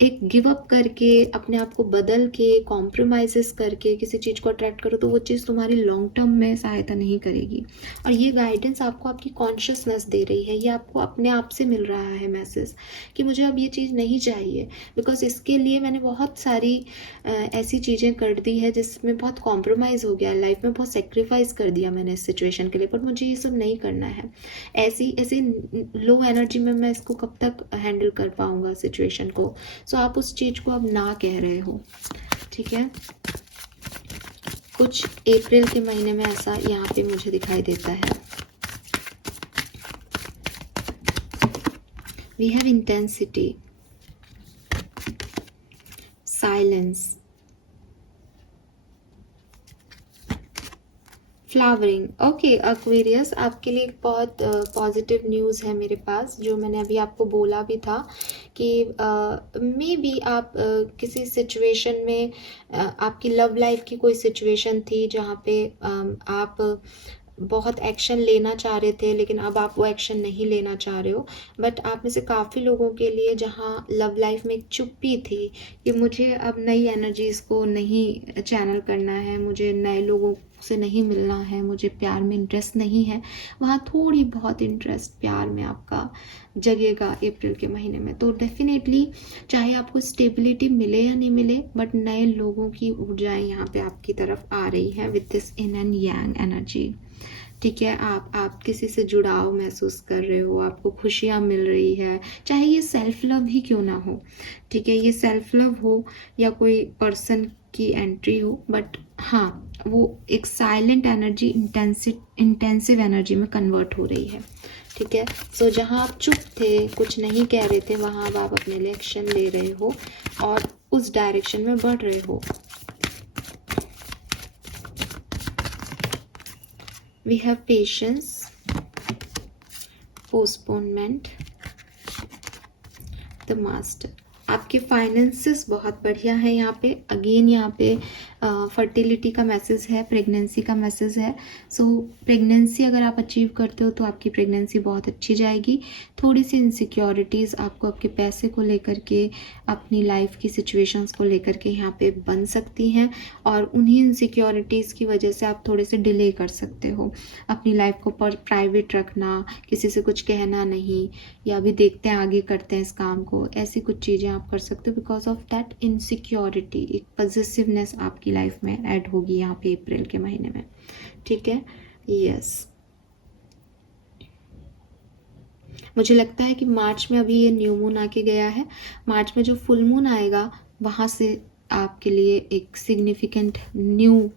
एक गिव अप करके, अपने आप को बदल के, कॉम्प्रोमाइज़ेस करके किसी चीज़ को अट्रैक्ट करो तो वो चीज़ तुम्हारी लॉन्ग टर्म में सहायता नहीं करेगी। और ये गाइडेंस आपको आपकी कॉन्शियसनेस दे रही है, ये आपको अपने आप से मिल रहा है मैसेज कि मुझे अब ये चीज़ नहीं चाहिए, बिकॉज इसके लिए मैंने बहुत सारी ऐसी चीज़ें कर दी है जिसमें बहुत कॉम्प्रोमाइज़ हो गया, लाइफ में बहुत सेक्रीफाइस कर दिया मैंने इस सिचुएशन के लिए, पर मुझे ये सब नहीं करना है। ऐसी लो एनर्जी में मैं इसको कब तक हैंडल कर पाऊँगा सिचुएशन को। सो आप उस चीज़ को अब ना कह रहे हो, ठीक है। कुछ अप्रैल के महीने में ऐसा यहाँ पे मुझे दिखाई देता है। We have intensity, silence, flowering. Okay Aquarius, आपके लिए एक बहुत पॉजिटिव न्यूज़ है मेरे पास, जो मैंने अभी आपको बोला भी था कि मे बी आप किसी सिचुएशन में आपकी लव लाइफ की कोई सिचुएशन थी जहाँ पे आप बहुत एक्शन लेना चाह रहे थे, लेकिन अब आप वो एक्शन नहीं लेना चाह रहे हो। बट आप में से काफ़ी लोगों के लिए जहाँ लव लाइफ में एक चुप्पी थी कि मुझे अब नई एनर्जीज़ को नहीं चैनल करना है, मुझे नए लोगों से नहीं मिलना है, मुझे प्यार में इंटरेस्ट नहीं है, वहाँ थोड़ी बहुत इंटरेस्ट प्यार में आपका जगेगा अप्रैल के महीने में। तो डेफिनेटली चाहे आपको स्टेबिलिटी मिले या नहीं मिले, बट नए लोगों की ऊर्जाएं यहाँ पे आपकी तरफ आ रही हैं with this in and yang energy, ठीक है। आप किसी से जुड़ाव महसूस कर रहे हो, आपको खुशियाँ मिल रही है, चाहे ये सेल्फ लव ही क्यों ना हो, ठीक है। ये सेल्फ लव हो या कोई पर्सन की एंट्री हो, बट हाँ वो एक साइलेंट एनर्जी इंटेंसिव एनर्जी में कन्वर्ट हो रही है, ठीक है। सो जहाँ आप चुप थे, कुछ नहीं कह रहे थे, वहाँ अब आप अपने लिए एक्शन ले रहे हो और उस डायरेक्शन में बढ़ रहे हो। We have patience, postponement, the master। आपके फाइनेंसेस बहुत बढ़िया है यहाँ पे। अगेन यहाँ पे फर्टिलिटी का मैसेज है, प्रेगनेंसी का मैसेज है। सो प्रेगनेंसी अगर आप अचीव करते हो तो आपकी प्रेगनेंसी बहुत अच्छी जाएगी। थोड़ी सी इनसिक्योरिटीज़ आपको आपके पैसे को लेकर के, अपनी लाइफ की सिचुएशंस को लेकर के यहाँ पे बन सकती हैं, और उन्हीं इनसिक्योरिटीज़ की वजह से आप थोड़े से डिले कर सकते हो अपनी लाइफ को प्राइवेट रखना, किसी से कुछ कहना नहीं, या अभी देखते हैं आगे करते हैं इस काम को, ऐसी कुछ चीज़ें आप कर सकते हो बिकॉज ऑफ दैट इनसिक्योरिटी। एक पॉजिटिवनेस आपकी लाइफ में ऐड होगी यहाँ पे अप्रैल के महीने में, ठीक है। यस, मुझे लगता है कि मार्च में अभी ये न्यू मून आके गया है, मार्च में जो फुल मून आएगा वहाँ से आपके लिए एक सिग्निफिकेंट न्यू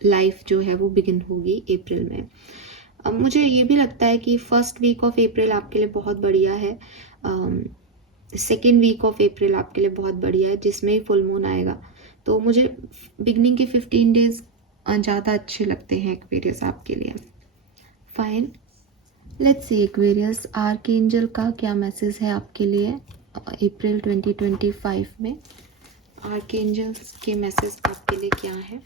लाइफ जो है वो बिगिन होगी अप्रैल में। अब मुझे ये भी लगता है कि फर्स्ट वीक ऑफ अप्रैल आपके लिए बहुत बढ़िया है, सेकेंड वीक ऑफ अप्रैल आपके लिए बहुत बढ़िया है जिसमें ही फुल मून आएगा। तो मुझे बिगनिंग के 15 डेज ज़्यादा अच्छे लगते हैं एक्वेरियस आपके लिए। Fine, let's see Aquarius archangel का क्या मैसेज है आपके लिए अप्रैल 2025 में। आर्कएंजल्स के मैसेज आपके लिए क्या है?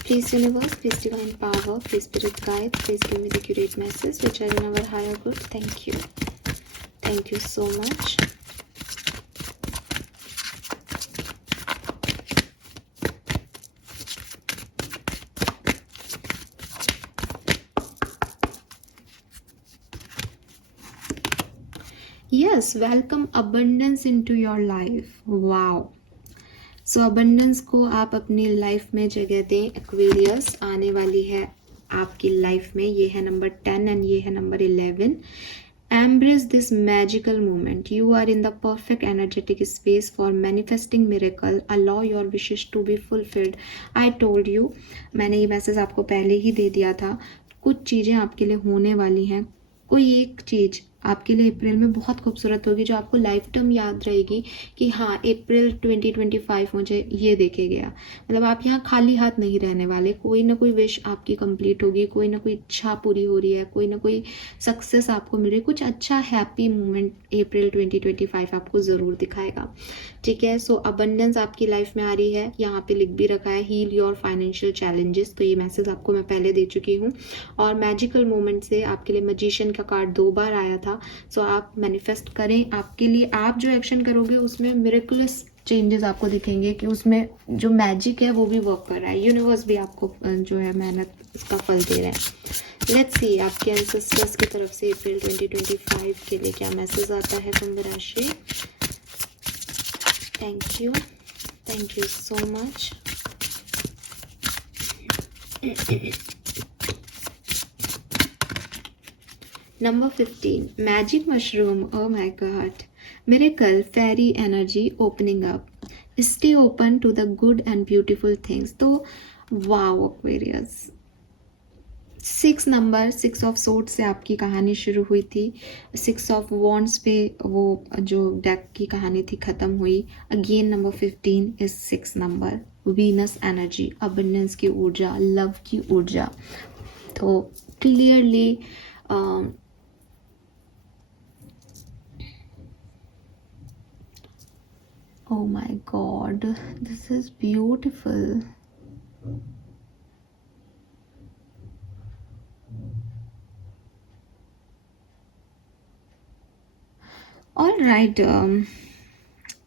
Please universe, please divine power, please spirit guide, please give me the accurate message which are in our higher good. Thank you. Thank you so much. Yes, welcome abundance into your life. Wow. So abundance को आप अपनी लाइफ में जगह दें एक्वेरियस, आने वाली है आपकी लाइफ में। ये है नंबर 10 एंड ये है number 11। Embrace this magical moment, you are in the perfect energetic space for manifesting miracle, allow your wishes to be fulfilled. I told you, मैंने ये मैसेज आपको पहले ही दे दिया था, कुछ चीज़ें आपके लिए होने वाली हैं। कोई एक चीज़ आपके लिए अप्रैल में बहुत खूबसूरत होगी जो आपको लाइफ टाइम याद रहेगी कि हाँ अप्रैल 2025 मुझे ये देखे गया। मतलब आप यहाँ खाली हाथ नहीं रहने वाले, कोई ना कोई विश आपकी कंप्लीट होगी, कोई ना कोई इच्छा पूरी हो रही है, कोई ना कोई सक्सेस आपको मिल रही है, कुछ अच्छा हैप्पी मोमेंट अप्रैल 2025 आपको ज़रूर दिखाएगा, ठीक है। सो अबंडेंस आपकी लाइफ में आ रही है, यहाँ पे लिख भी रखा है हील योर फाइनेंशियल चैलेंजेस, तो ये मैसेज आपको मैं पहले दे चुकी हूँ। और मैजिकल मोमेंट से आपके लिए मैजिशियन का कार्ड 2 बार आया था। सो आप मैनिफेस्ट करें, आपके लिए आप जो एक्शन करोगे उसमें मिरेकुलस चेंजेस आपको दिखेंगे कि उसमें जो मैजिक है वो भी वर्क कर रहा है, यूनिवर्स भी आपको जो है मेहनत का फल दे रहा है। लेट्स सी आपके एंसेस्टर्स की तरफ से अप्रैल 2025 के लिए क्या मैसेज आता है कुंभ राशि। Thank you so much. Number 15 magic mushroom, oh my god. Miracle, fairy energy opening up, stay open to the good and beautiful things. तो वाओ एक्वेरियस, 6 ऑफ सोर्ड्स से आपकी कहानी शुरू हुई थी, 6 ऑफ वॉन्ड्स पे वो जो डेक की कहानी थी ख़त्म हुई। Again number 15 is 6 number, Venus energy, abundance की ऊर्जा, लव की ऊर्जा। तो clearly oh my god, this is beautiful. All right,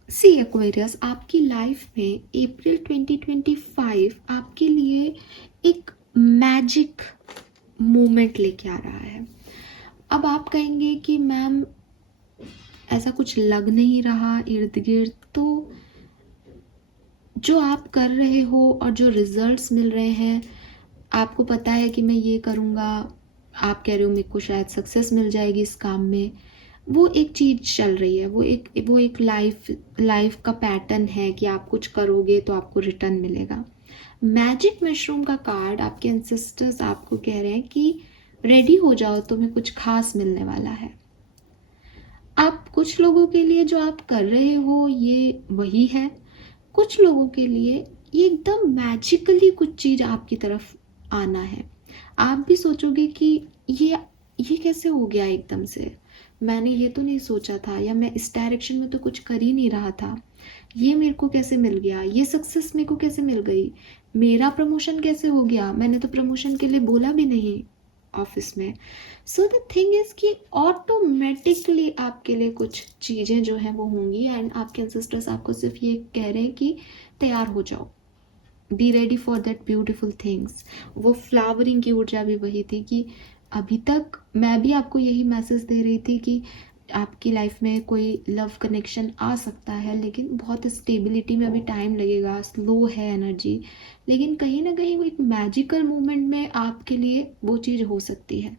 see Aquarius, आपकी लाइफ में अप्रैल 2025 आपके लिए एक मैजिक मोमेंट लेके आ रहा है। अब आप कहेंगे कि मैम ऐसा कुछ लग नहीं रहा इर्द गिर्द, तो जो आप कर रहे हो और जो रिजल्ट्स मिल रहे हैं, आपको पता है कि मैं ये करूँगा, आप कह रहे हो मेरे को शायद सक्सेस मिल जाएगी इस काम में, वो एक चीज़ चल रही है, वो एक लाइफ का पैटर्न है कि आप कुछ करोगे तो आपको रिटर्न मिलेगा। मैजिक मशरूम का कार्ड, आपके एंसेस्टर्स आपको कह रहे हैं कि रेडी हो जाओ, तुम्हें कुछ खास मिलने वाला है। आप कुछ लोगों के लिए जो आप कर रहे हो ये वही है, कुछ लोगों के लिए ये एकदम मैजिकली कुछ चीज़ आपकी तरफ आना है। आप भी सोचोगे कि ये कैसे हो गया एकदम से, मैंने ये तो नहीं सोचा था, या मैं इस डायरेक्शन में तो कुछ कर ही नहीं रहा था, ये मेरे को कैसे मिल गया, ये सक्सेस मेरे को कैसे मिल गई, मेरा प्रमोशन कैसे हो गया, मैंने तो प्रमोशन के लिए बोला भी नहीं ऑफिस में। सो द थिंग इज कि ऑटोमेटिकली आपके लिए कुछ चीज़ें जो हैं वो होंगी, एंड आपके एंसेस्टर्स आपको सिर्फ ये कह रहे हैं कि तैयार हो जाओ, be ready for that beautiful things. वो फ्लावरिंग की ऊर्जा भी वही थी कि अभी तक मैं भी आपको यही मैसेज दे रही थी कि आपकी लाइफ में कोई लव कनेक्शन आ सकता है, लेकिन बहुत स्टेबिलिटी में अभी टाइम लगेगा, स्लो है एनर्जी, लेकिन कहीं ना कहीं वो एक मैजिकल मोमेंट में आपके लिए वो चीज़ हो सकती है।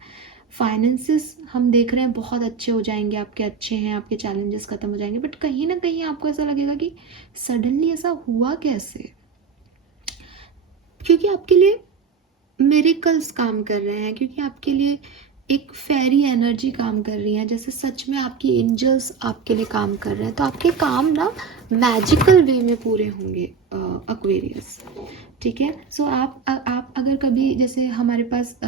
फाइनेंसेस हम देख रहे हैं बहुत अच्छे हो जाएंगे, आपके अच्छे हैं, आपके चैलेंजेस खत्म हो जाएंगे, बट कहीं ना कहीं आपको ऐसा लगेगा कि सडनली ऐसा हुआ कैसे, क्योंकि आपके लिए मिरेकल्स काम कर रहे हैं, क्योंकि आपके लिए एक फेरी एनर्जी काम कर रही है, जैसे सच में आपकी एंजल्स आपके लिए काम कर रहे हैं। तो आपके काम ना मैजिकल वे में पूरे होंगे एक्वेरियस, ठीक है। सो आप अगर कभी, जैसे हमारे पास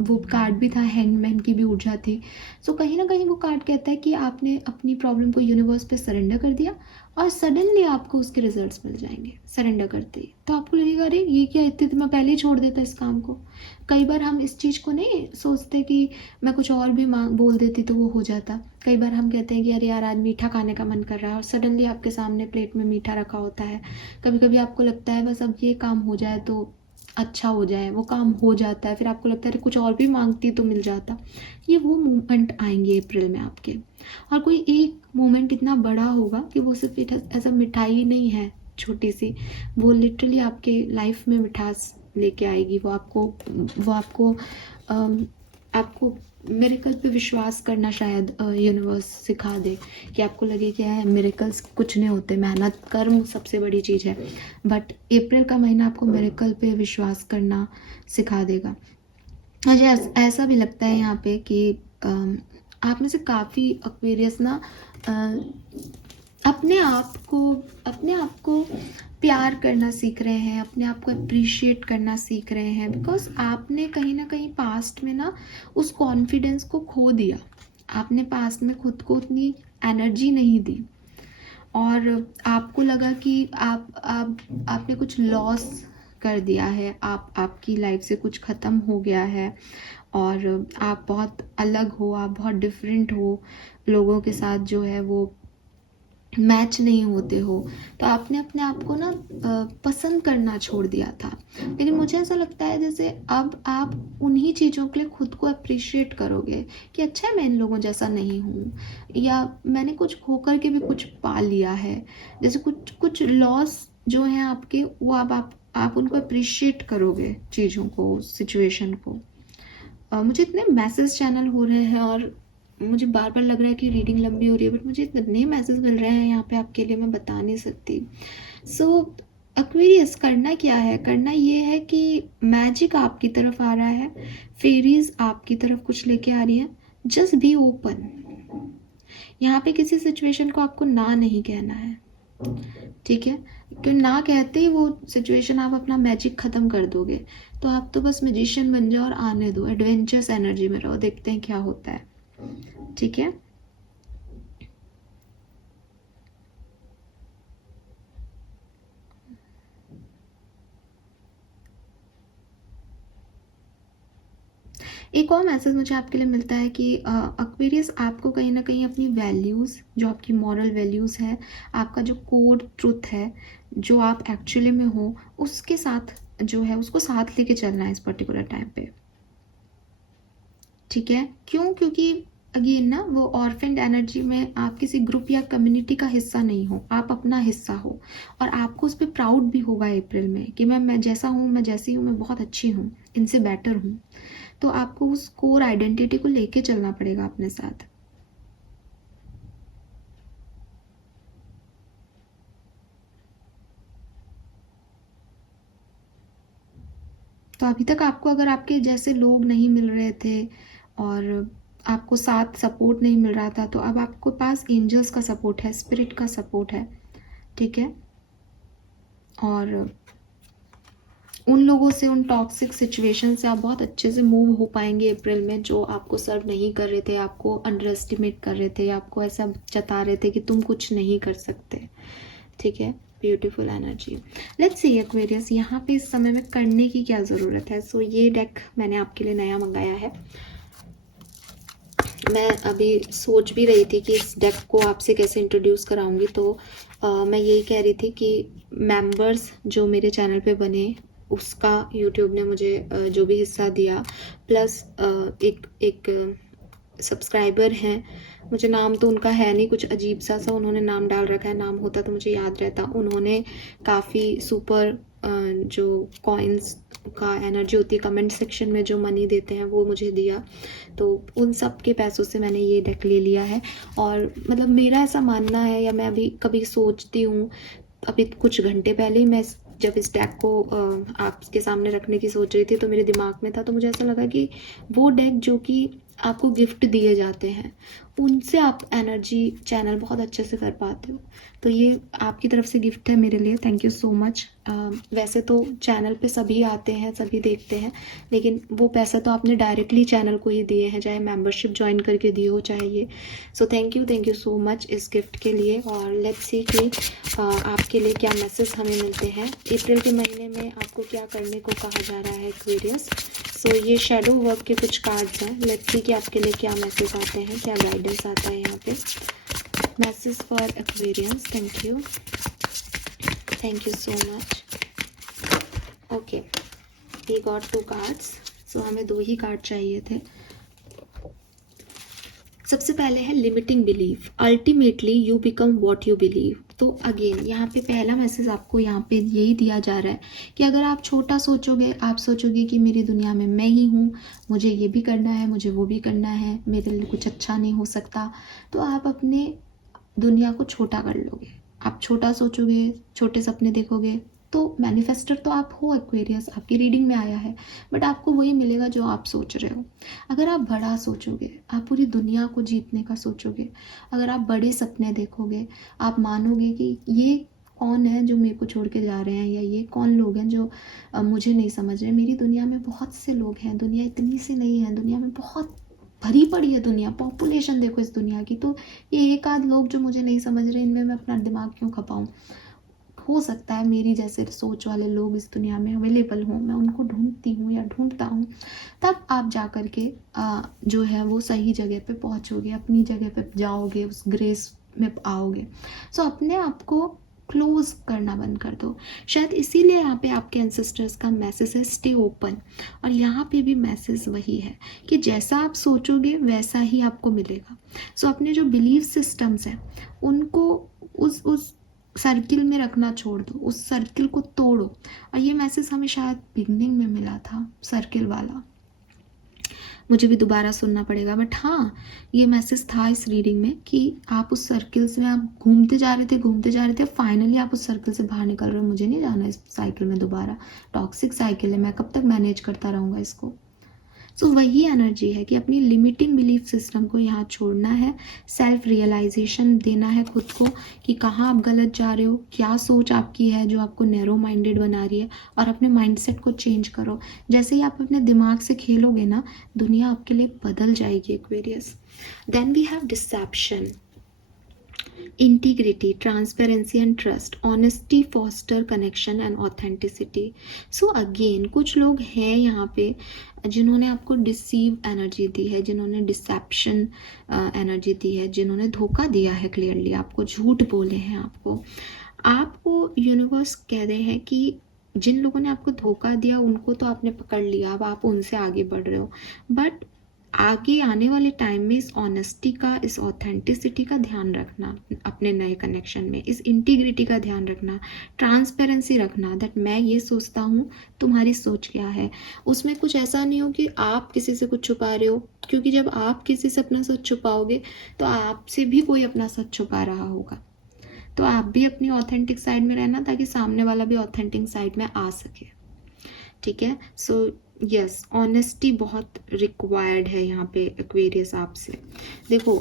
वो कार्ड भी था, हैंगमैन की भी ऊर्जा थी, सो कहीं ना कहीं वो कार्ड कहता है कि आपने अपनी प्रॉब्लम को यूनिवर्स पे सरेंडर कर दिया और सडनली आपको उसके रिजल्ट्स मिल जाएंगे सरेंडर करते ही। तो आपको लगेगा अरे ये क्या, इतने तो मैं पहले ही छोड़ देता इस काम को। कई बार हम इस चीज़ को नहीं सोचते कि मैं कुछ और भी मांग बोल देती तो वो हो जाता। कई बार हम कहते हैं कि अरे यार आज मीठा खाने का मन कर रहा है, और सडनली आपके सामने प्लेट में मीठा रखा होता है। कभी कभी आपको लगता है बस अब ये काम हो जाए तो अच्छा हो जाए, वो काम हो जाता है, फिर आपको लगता है कुछ और भी मांगती तो मिल जाता। ये वो मोमेंट आएंगे अप्रैल में आपके, और कोई एक मोमेंट इतना बड़ा होगा कि वो सिर्फ ऐसा मिठाई नहीं है छोटी सी, वो लिटरली आपके लाइफ में मिठास लेके आएगी। आपको मिरेकल पे विश्वास करना शायद यूनिवर्स सिखा दे, कि आपको लगे कि है मिरेकल्स कुछ नहीं होते, मेहनत कर्म सबसे बड़ी चीज़ है, बट अप्रैल का महीना आपको मिरेकल पे विश्वास करना सिखा देगा। मुझे ऐसा भी लगता है यहाँ पे कि आप में से काफ़ी एक्वेरियस ना अपने आप को प्यार करना सीख रहे हैं, अपने आप को अप्रिशिएट करना सीख रहे हैं, बिकॉज आपने कहीं ना कहीं पास्ट में ना उस कॉन्फिडेंस को खो दिया। आपने पास्ट में खुद को उतनी एनर्जी नहीं दी, और आपको लगा कि आपने कुछ लॉस कर दिया है, आपकी लाइफ से कुछ ख़त्म हो गया है, और आप बहुत अलग हो, आप बहुत डिफरेंट हो, लोगों के साथ जो है वो मैच नहीं होते हो, तो आपने अपने आप को ना पसंद करना छोड़ दिया था। लेकिन मुझे ऐसा लगता है जैसे अब आप उन्हीं चीज़ों के लिए खुद को अप्रिशिएट करोगे कि अच्छा मैं इन लोगों जैसा नहीं हूँ, या मैंने कुछ खोकर के भी कुछ पा लिया है। जैसे कुछ लॉस जो हैं आपके, वो अब आप उनको अप्रिशिएट करोगे, चीज़ों को, सिचुएशन को। मुझे इतने मैसेज चैनल हो रहे हैं, और मुझे बार बार लग रहा है कि रीडिंग लंबी हो रही है, बट मुझे इतने मैसेज मिल रहे हैं यहाँ पे आपके लिए, मैं बता नहीं सकती। सो एक्वेरियस करना क्या है, करना ये है कि मैजिक आपकी तरफ आ रहा है, फेरीज आपकी तरफ कुछ लेके आ रही है, जस्ट बी ओपन। यहाँ पे किसी सिचुएशन को आपको ना नहीं कहना है, ठीक है, क्यों ना कहते ही वो सिचुएशन आप अपना मैजिक ख़त्म कर दोगे। तो आप तो बस मैजिशियन बन जाओ और आने दो, एडवेंचरस एनर्जी में रहो, देखते हैं क्या होता है, ठीक है। एक और मैसेज मुझे आपके लिए मिलता है कि एक्वेरियस आपको कहीं ना कहीं अपनी वैल्यूज़, जो आपकी मॉरल वैल्यूज़ है, आपका जो कोर ट्रुथ है, जो आप एक्चुअली में हो, उसके साथ जो है उसको साथ लेके चलना है इस पर्टिकुलर टाइम पे, ठीक है। क्यों? क्योंकि अगेन ना, वो ऑर्फेंड एनर्जी में आप किसी ग्रुप या कम्युनिटी का हिस्सा नहीं हो, आप अपना हिस्सा हो, और आपको उस पर प्राउड भी होगा अप्रैल में कि मैं जैसा हूँ, मैं जैसी हूँ, मैं बहुत अच्छी हूँ, इनसे बेटर हूँ। तो आपको उस कोर आइडेंटिटी को लेके चलना पड़ेगा अपने साथ। तो अभी तक आपको अगर आपके जैसे लोग नहीं मिल रहे थे और आपको साथ सपोर्ट नहीं मिल रहा था, तो अब आपके पास एंजल्स का सपोर्ट है, स्पिरिट का सपोर्ट है, ठीक है। और उन लोगों से, उन टॉक्सिक सिचुएशन से आप बहुत अच्छे से मूव हो पाएंगे अप्रैल में, जो आपको सर्व नहीं कर रहे थे, आपको अंडर एस्टिमेट कर रहे थे, आपको ऐसा जता रहे थे कि तुम कुछ नहीं कर सकते, ठीक है। Beautiful energy. Let's see Aquarius, यहाँ पे इस समय में करने की क्या ज़रूरत है। सो ये डेक मैंने आपके लिए नया मंगाया है। मैं अभी सोच भी रही थी कि इस डेक को आपसे कैसे इंट्रोड्यूस कराऊंगी, तो मैं यही कह रही थी कि मेंबर्स जो मेरे चैनल पे बने, उसका यूट्यूब ने मुझे जो भी हिस्सा दिया, प्लस एक सब्सक्राइबर हैं, मुझे नाम तो उनका है नहीं, कुछ अजीब सा उन्होंने नाम डाल रखा है, नाम होता तो मुझे याद रहता। उन्होंने काफ़ी सुपर जो कॉइन्स का एनर्जी होती है, कमेंट सेक्शन में जो मनी देते हैं, वो मुझे दिया। तो उन सब के पैसों से मैंने ये डेक ले लिया है। और मतलब मेरा ऐसा मानना है, या मैं अभी कभी सोचती हूँ, अभी कुछ घंटे पहले ही मैं जब इस डेक को आपके सामने रखने की सोच रही थी, तो मेरे दिमाग में था, तो मुझे ऐसा लगा कि वो डेक जो कि आपको गिफ्ट दिए जाते हैं, उनसे आप एनर्जी चैनल बहुत अच्छे से कर पाते हो। तो ये आपकी तरफ से गिफ्ट है मेरे लिए, थैंक यू सो मच। वैसे तो चैनल पे सभी आते हैं, सभी देखते हैं, लेकिन वो पैसा तो आपने डायरेक्टली चैनल को ही दिए हैं, चाहे मेंबरशिप ज्वाइन करके दिए हो, चाहे ये। So thank you so much इस गिफ्ट के लिए। और लेट्स सी कि आपके लिए क्या मैसेज हमें मिलते हैं अप्रैल के महीने में, आपको क्या करने को कहा जा रहा है एक्वेरियस। सो ये शेडो वर्क के कुछ कार्ड्स हैं, लेट्स सी कि आपके लिए क्या मैसेज आते हैं, क्या गाइडेंस आता है यहाँ पे। Message for Aquarians, thank you so much. Okay, we got 2 cards. So हमें 2 ही कार्ड चाहिए थे। सबसे पहले है limiting belief, ultimately you become what you believe. तो अगेन यहाँ पे पहला मैसेज आपको यहाँ पे यही दिया जा रहा है कि अगर आप छोटा सोचोगे, आप सोचोगे कि मेरी दुनिया में मैं ही हूँ, मुझे ये भी करना है, मुझे वो भी करना है, मेरे लिए कुछ अच्छा नहीं हो सकता, तो आप अपने दुनिया को छोटा कर लोगे। आप छोटा सोचोगे, छोटे सपने देखोगे, तो मैनिफेस्टर तो आप हो एक्वेरियस, आपकी रीडिंग में आया है, बट आपको वही मिलेगा जो आप सोच रहे हो। अगर आप बड़ा सोचोगे, आप पूरी दुनिया को जीतने का सोचोगे, अगर आप बड़े सपने देखोगे, आप मानोगे कि ये कौन है जो मेरे को छोड़ के जा रहे हैं, या ये कौन लोग हैं जो मुझे नहीं समझ रहे। मेरी दुनिया में बहुत से लोग हैं, दुनिया इतनी सी नहीं है, दुनिया में बहुत भरी पड़ी है दुनिया, पॉपुलेशन देखो इस दुनिया की। तो ये एक आध लोग जो मुझे नहीं समझ रहे, इनमें मैं अपना दिमाग क्यों खपाऊं। हो सकता है मेरी जैसे सोच वाले लोग इस दुनिया में अवेलेबल हों, मैं उनको ढूंढती हूँ या ढूंढता हूँ, तब आप जा कर के जो है वो सही जगह पे पहुँचोगे, अपनी जगह पे जाओगे, उस ग्रेस में आओगे। सो अपने आप को क्लोज करना बंद कर दो। शायद इसीलिए यहाँ पे आपके एंसेस्टर्स का मैसेज है स्टे ओपन। और यहाँ पे भी मैसेज वही है कि जैसा आप सोचोगे वैसा ही आपको मिलेगा। सो अपने जो बिलीफ सिस्टम्स हैं उनको उस सर्किल में रखना छोड़ दो, उस सर्किल को तोड़ो। और ये मैसेज हमें शायद बिगनिंग में मिला था, सर्किल वाला। मुझे भी दोबारा सुनना पड़ेगा, बट हाँ ये मैसेज था इस रीडिंग में कि आप उस सर्किल्स में आप घूमते जा रहे थे, फाइनली आप उस सर्किल से बाहर निकल रहे हो। मुझे नहीं जाना इस साइकिल में दोबारा, टॉक्सिक साइकिल है, मैं कब तक मैनेज करता रहूँगा इसको। सो वही एनर्जी है कि अपनी लिमिटिंग बिलीफ सिस्टम को यहाँ छोड़ना है, सेल्फ रियलाइजेशन देना है खुद को कि कहाँ आप गलत जा रहे हो, क्या सोच आपकी है जो आपको नैरो माइंडेड बना रही है, और अपने माइंडसेट को चेंज करो। जैसे ही आप अपने दिमाग से खेलोगे ना, दुनिया आपके लिए बदल जाएगी Aquarius. Then we have deception, integrity, transparency and trust, honesty foster connection and authenticity. So again कुछ लोग हैं यहाँ पे जिन्होंने आपको डिसीव एनर्जी दी है, जिन्होंने डिसेप्शन एनर्जी दी है, जिन्होंने धोखा दिया है, क्लियरली आपको झूठ बोले हैं। आपको यूनिवर्स कह रहे हैं कि जिन लोगों ने आपको धोखा दिया उनको तो आपने पकड़ लिया, अब आप उनसे आगे बढ़ रहे हो, बट आगे आने वाले टाइम में इस ऑनेस्टी का, इस ऑथेंटिसिटी का ध्यान रखना अपने नए कनेक्शन में, इस इंटीग्रिटी का ध्यान रखना, ट्रांसपेरेंसी रखना, दैट मैं ये सोचता हूँ, तुम्हारी सोच क्या है। उसमें कुछ ऐसा नहीं हो कि आप किसी से कुछ छुपा रहे हो, क्योंकि जब आप किसी से अपना सच छुपाओगे तो आपसे भी कोई अपना सच छुपा रहा होगा। तो आप भी अपनी ऑथेंटिक साइड में रहना ताकि सामने वाला भी ऑथेंटिक साइड में आ सके, ठीक है। सो यस, ऑनेस्टी बहुत रिक्वायर्ड है यहाँ पे एक्वेरियस आपसे। देखो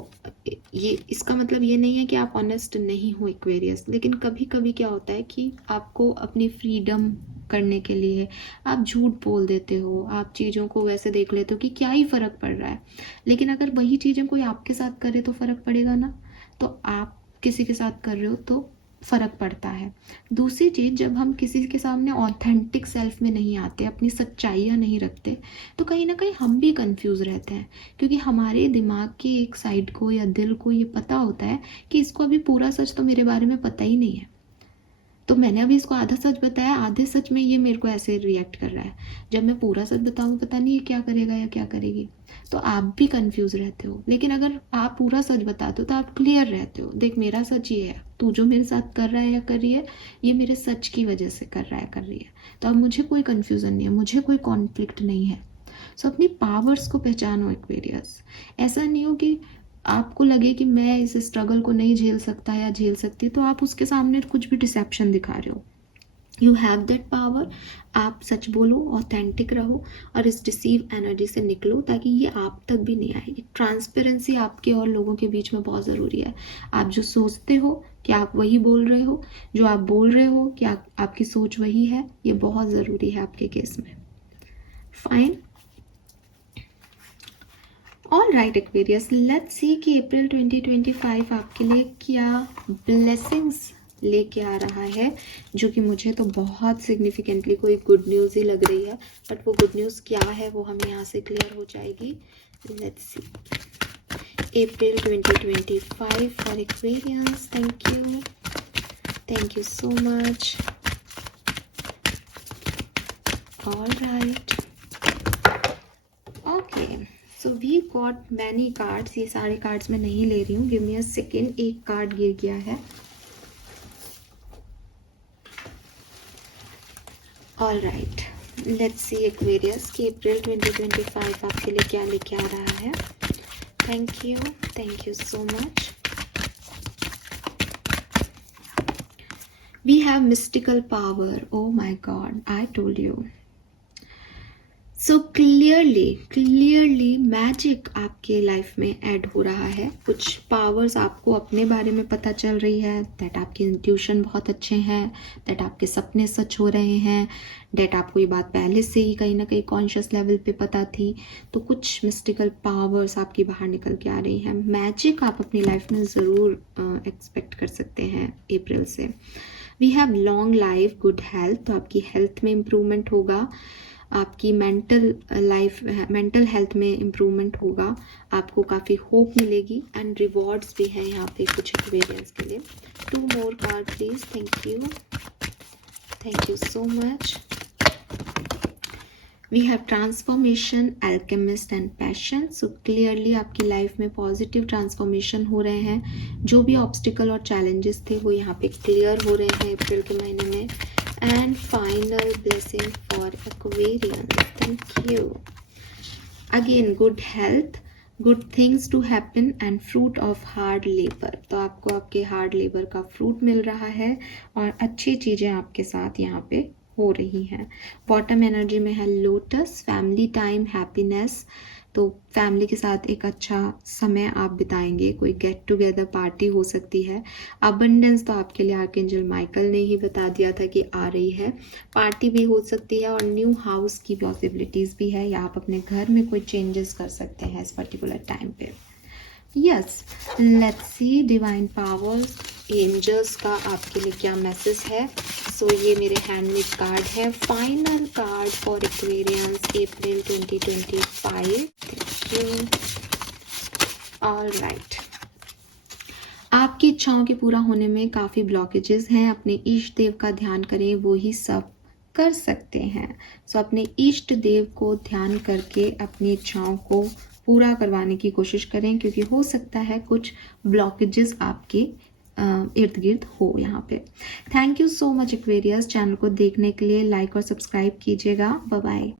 ये इसका मतलब ये नहीं है कि आप ऑनेस्ट नहीं हो एक्वेरियस, लेकिन कभी कभी क्या होता है कि आपको अपनी फ्रीडम करने के लिए आप झूठ बोल देते हो, आप चीज़ों को वैसे देख लेते हो कि क्या ही फ़र्क पड़ रहा है। लेकिन अगर वही चीज़ें कोई आपके साथ करे तो फ़र्क पड़ेगा ना, तो आप किसी के साथ कर रहे हो तो फ़र्क पड़ता है। दूसरी चीज़, जब हम किसी के सामने ऑथेंटिक सेल्फ में नहीं आते, अपनी सच्चाइयाँ नहीं रखते, तो कहीं ना कहीं हम भी कंफ्यूज रहते हैं, क्योंकि हमारे दिमाग की एक साइड को या दिल को ये पता होता है कि इसको अभी पूरा सच तो मेरे बारे में पता ही नहीं है, तो मैंने अभी इसको आधा सच बताया, आधे सच में ये मेरे को ऐसे रिएक्ट कर रहा है। जब मैं पूरा सच बताऊँ पता नहीं ये क्या करेगा या क्या करेगी, तो आप भी कंफ्यूज रहते हो। लेकिन अगर आप पूरा सच बताते हो तो आप क्लियर रहते हो, देख मेरा सच ये है, तू जो मेरे साथ कर रहा है या कर रही है ये मेरे सच की वजह से कर रहा है, कर रही है, तो अब मुझे कोई कन्फ्यूज़न नहीं है, मुझे कोई कॉन्फ्लिक्ट नहीं है। सो अपनी पावर्स को पहचानो एक्वेरियस। ऐसा नहीं हो कि आपको लगे कि मैं इस स्ट्रगल को नहीं झेल सकता या झेल सकती, तो आप उसके सामने कुछ भी डिसेप्शन दिखा रहे हो। यू हैव दैट पावर, आप सच बोलो, ऑथेंटिक रहो और इस डिसीव एनर्जी से निकलो ताकि ये आप तक भी नहीं आएगी। ट्रांसपेरेंसी आपके और लोगों के बीच में बहुत ज़रूरी है। आप जो सोचते हो क्या आप वही बोल रहे हो, जो आप बोल रहे हो क्या आपकी सोच वही है, ये बहुत ज़रूरी है आपके केस में। Fine, all right Aquarius, let's see कि अप्रैल 2025 आपके लिए क्या ब्लेसिंग्स लेके आ रहा है, जो कि मुझे तो बहुत सिग्निफिकेंटली कोई गुड न्यूज़ ही लग रही है, बट वो गुड न्यूज़ क्या है वो हमें यहाँ से क्लियर हो जाएगी। Let's see April 2025 for Aquarius. Thank you so much. All right, okay, so we got many cards. ये सारे कार्ड्स मैं नहीं ले रही हूँ, गिव मी अ सेकेंड। एक कार्ड गिर गया है। All right, let's see Aquarius कि अप्रैल 2025 आपके लिए क्या लेके आ रहा है। Thank you so much. We have mystical power. Oh my God, I told you. So clearly magic आपके लाइफ में ऐड हो रहा है। कुछ पावर्स आपको अपने बारे में पता चल रही है, दैट आपके इंट्यूशन बहुत अच्छे हैं, दैट आपके सपने सच हो रहे हैं, दैट आपको ये बात पहले से ही कहीं ना कहीं कॉन्शियस लेवल पे पता थी। तो कुछ मिस्टिकल पावर्स आपकी बाहर निकल के आ रही हैं। मैजिक आप अपनी लाइफ में ज़रूर एक्सपेक्ट कर सकते हैं अप्रैल से। We have long life, good health, तो आपकी हेल्थ में इम्प्रूवमेंट होगा, आपकी मेंटल हेल्थ में इम्प्रूवमेंट होगा, आपको काफ़ी होप मिलेगी एंड रिवॉर्ड्स भी हैं यहाँ पे कुछ एक्वेरियंस के लिए। 2 more card please. Thank you so much. We have transformation, alchemist and passion. So clearly आपकी लाइफ में पॉजिटिव ट्रांसफॉर्मेशन हो रहे हैं। जो भी ऑब्स्टिकल और चैलेंजेस थे वो यहाँ पे क्लियर हो रहे हैं अप्रैल के महीने में। And final blessing for Aquarius. Thank you. Again good health, good things to happen and fruit of hard labour. तो आपको आपके हार्ड लेबर का फ्रूट मिल रहा है और अच्छी चीज़ें आपके साथ यहाँ पे हो रही हैं। बॉटम एनर्जी में है लोटस, फैमिली टाइम, हैप्पीनेस। तो फैमिली के साथ एक अच्छा समय आप बिताएंगे, कोई गेट टुगेदर पार्टी हो सकती है। अबंडेंस तो आपके लिए आर्कएंजल माइकल ने ही बता दिया था कि आ रही है, पार्टी भी हो सकती है और न्यू हाउस की पॉसिबिलिटीज़ भी है, या आप अपने घर में कोई चेंजेस कर सकते हैं इस पर्टिकुलर टाइम पे। Yes, let's see divine powers, angels का आपके लिए क्या मैसेज है। सो ये मेरे हैंडमेड कार्ड है, final card for Aquarians April 2025। All right, आपकी इच्छाओं के पूरा होने में काफ़ी ब्लॉकेजेस हैं। अपने इष्ट देव का ध्यान करें, वो ही सब कर सकते हैं। सो अपने इष्ट देव को ध्यान करके अपनी इच्छाओं को पूरा करवाने की कोशिश करें, क्योंकि हो सकता है कुछ ब्लॉकेजेस आपके इर्द गिर्द हो यहाँ पे। Thank you so much Aquarius, channel को देखने के लिए लाइक और सब्सक्राइब कीजिएगा। Bye bye.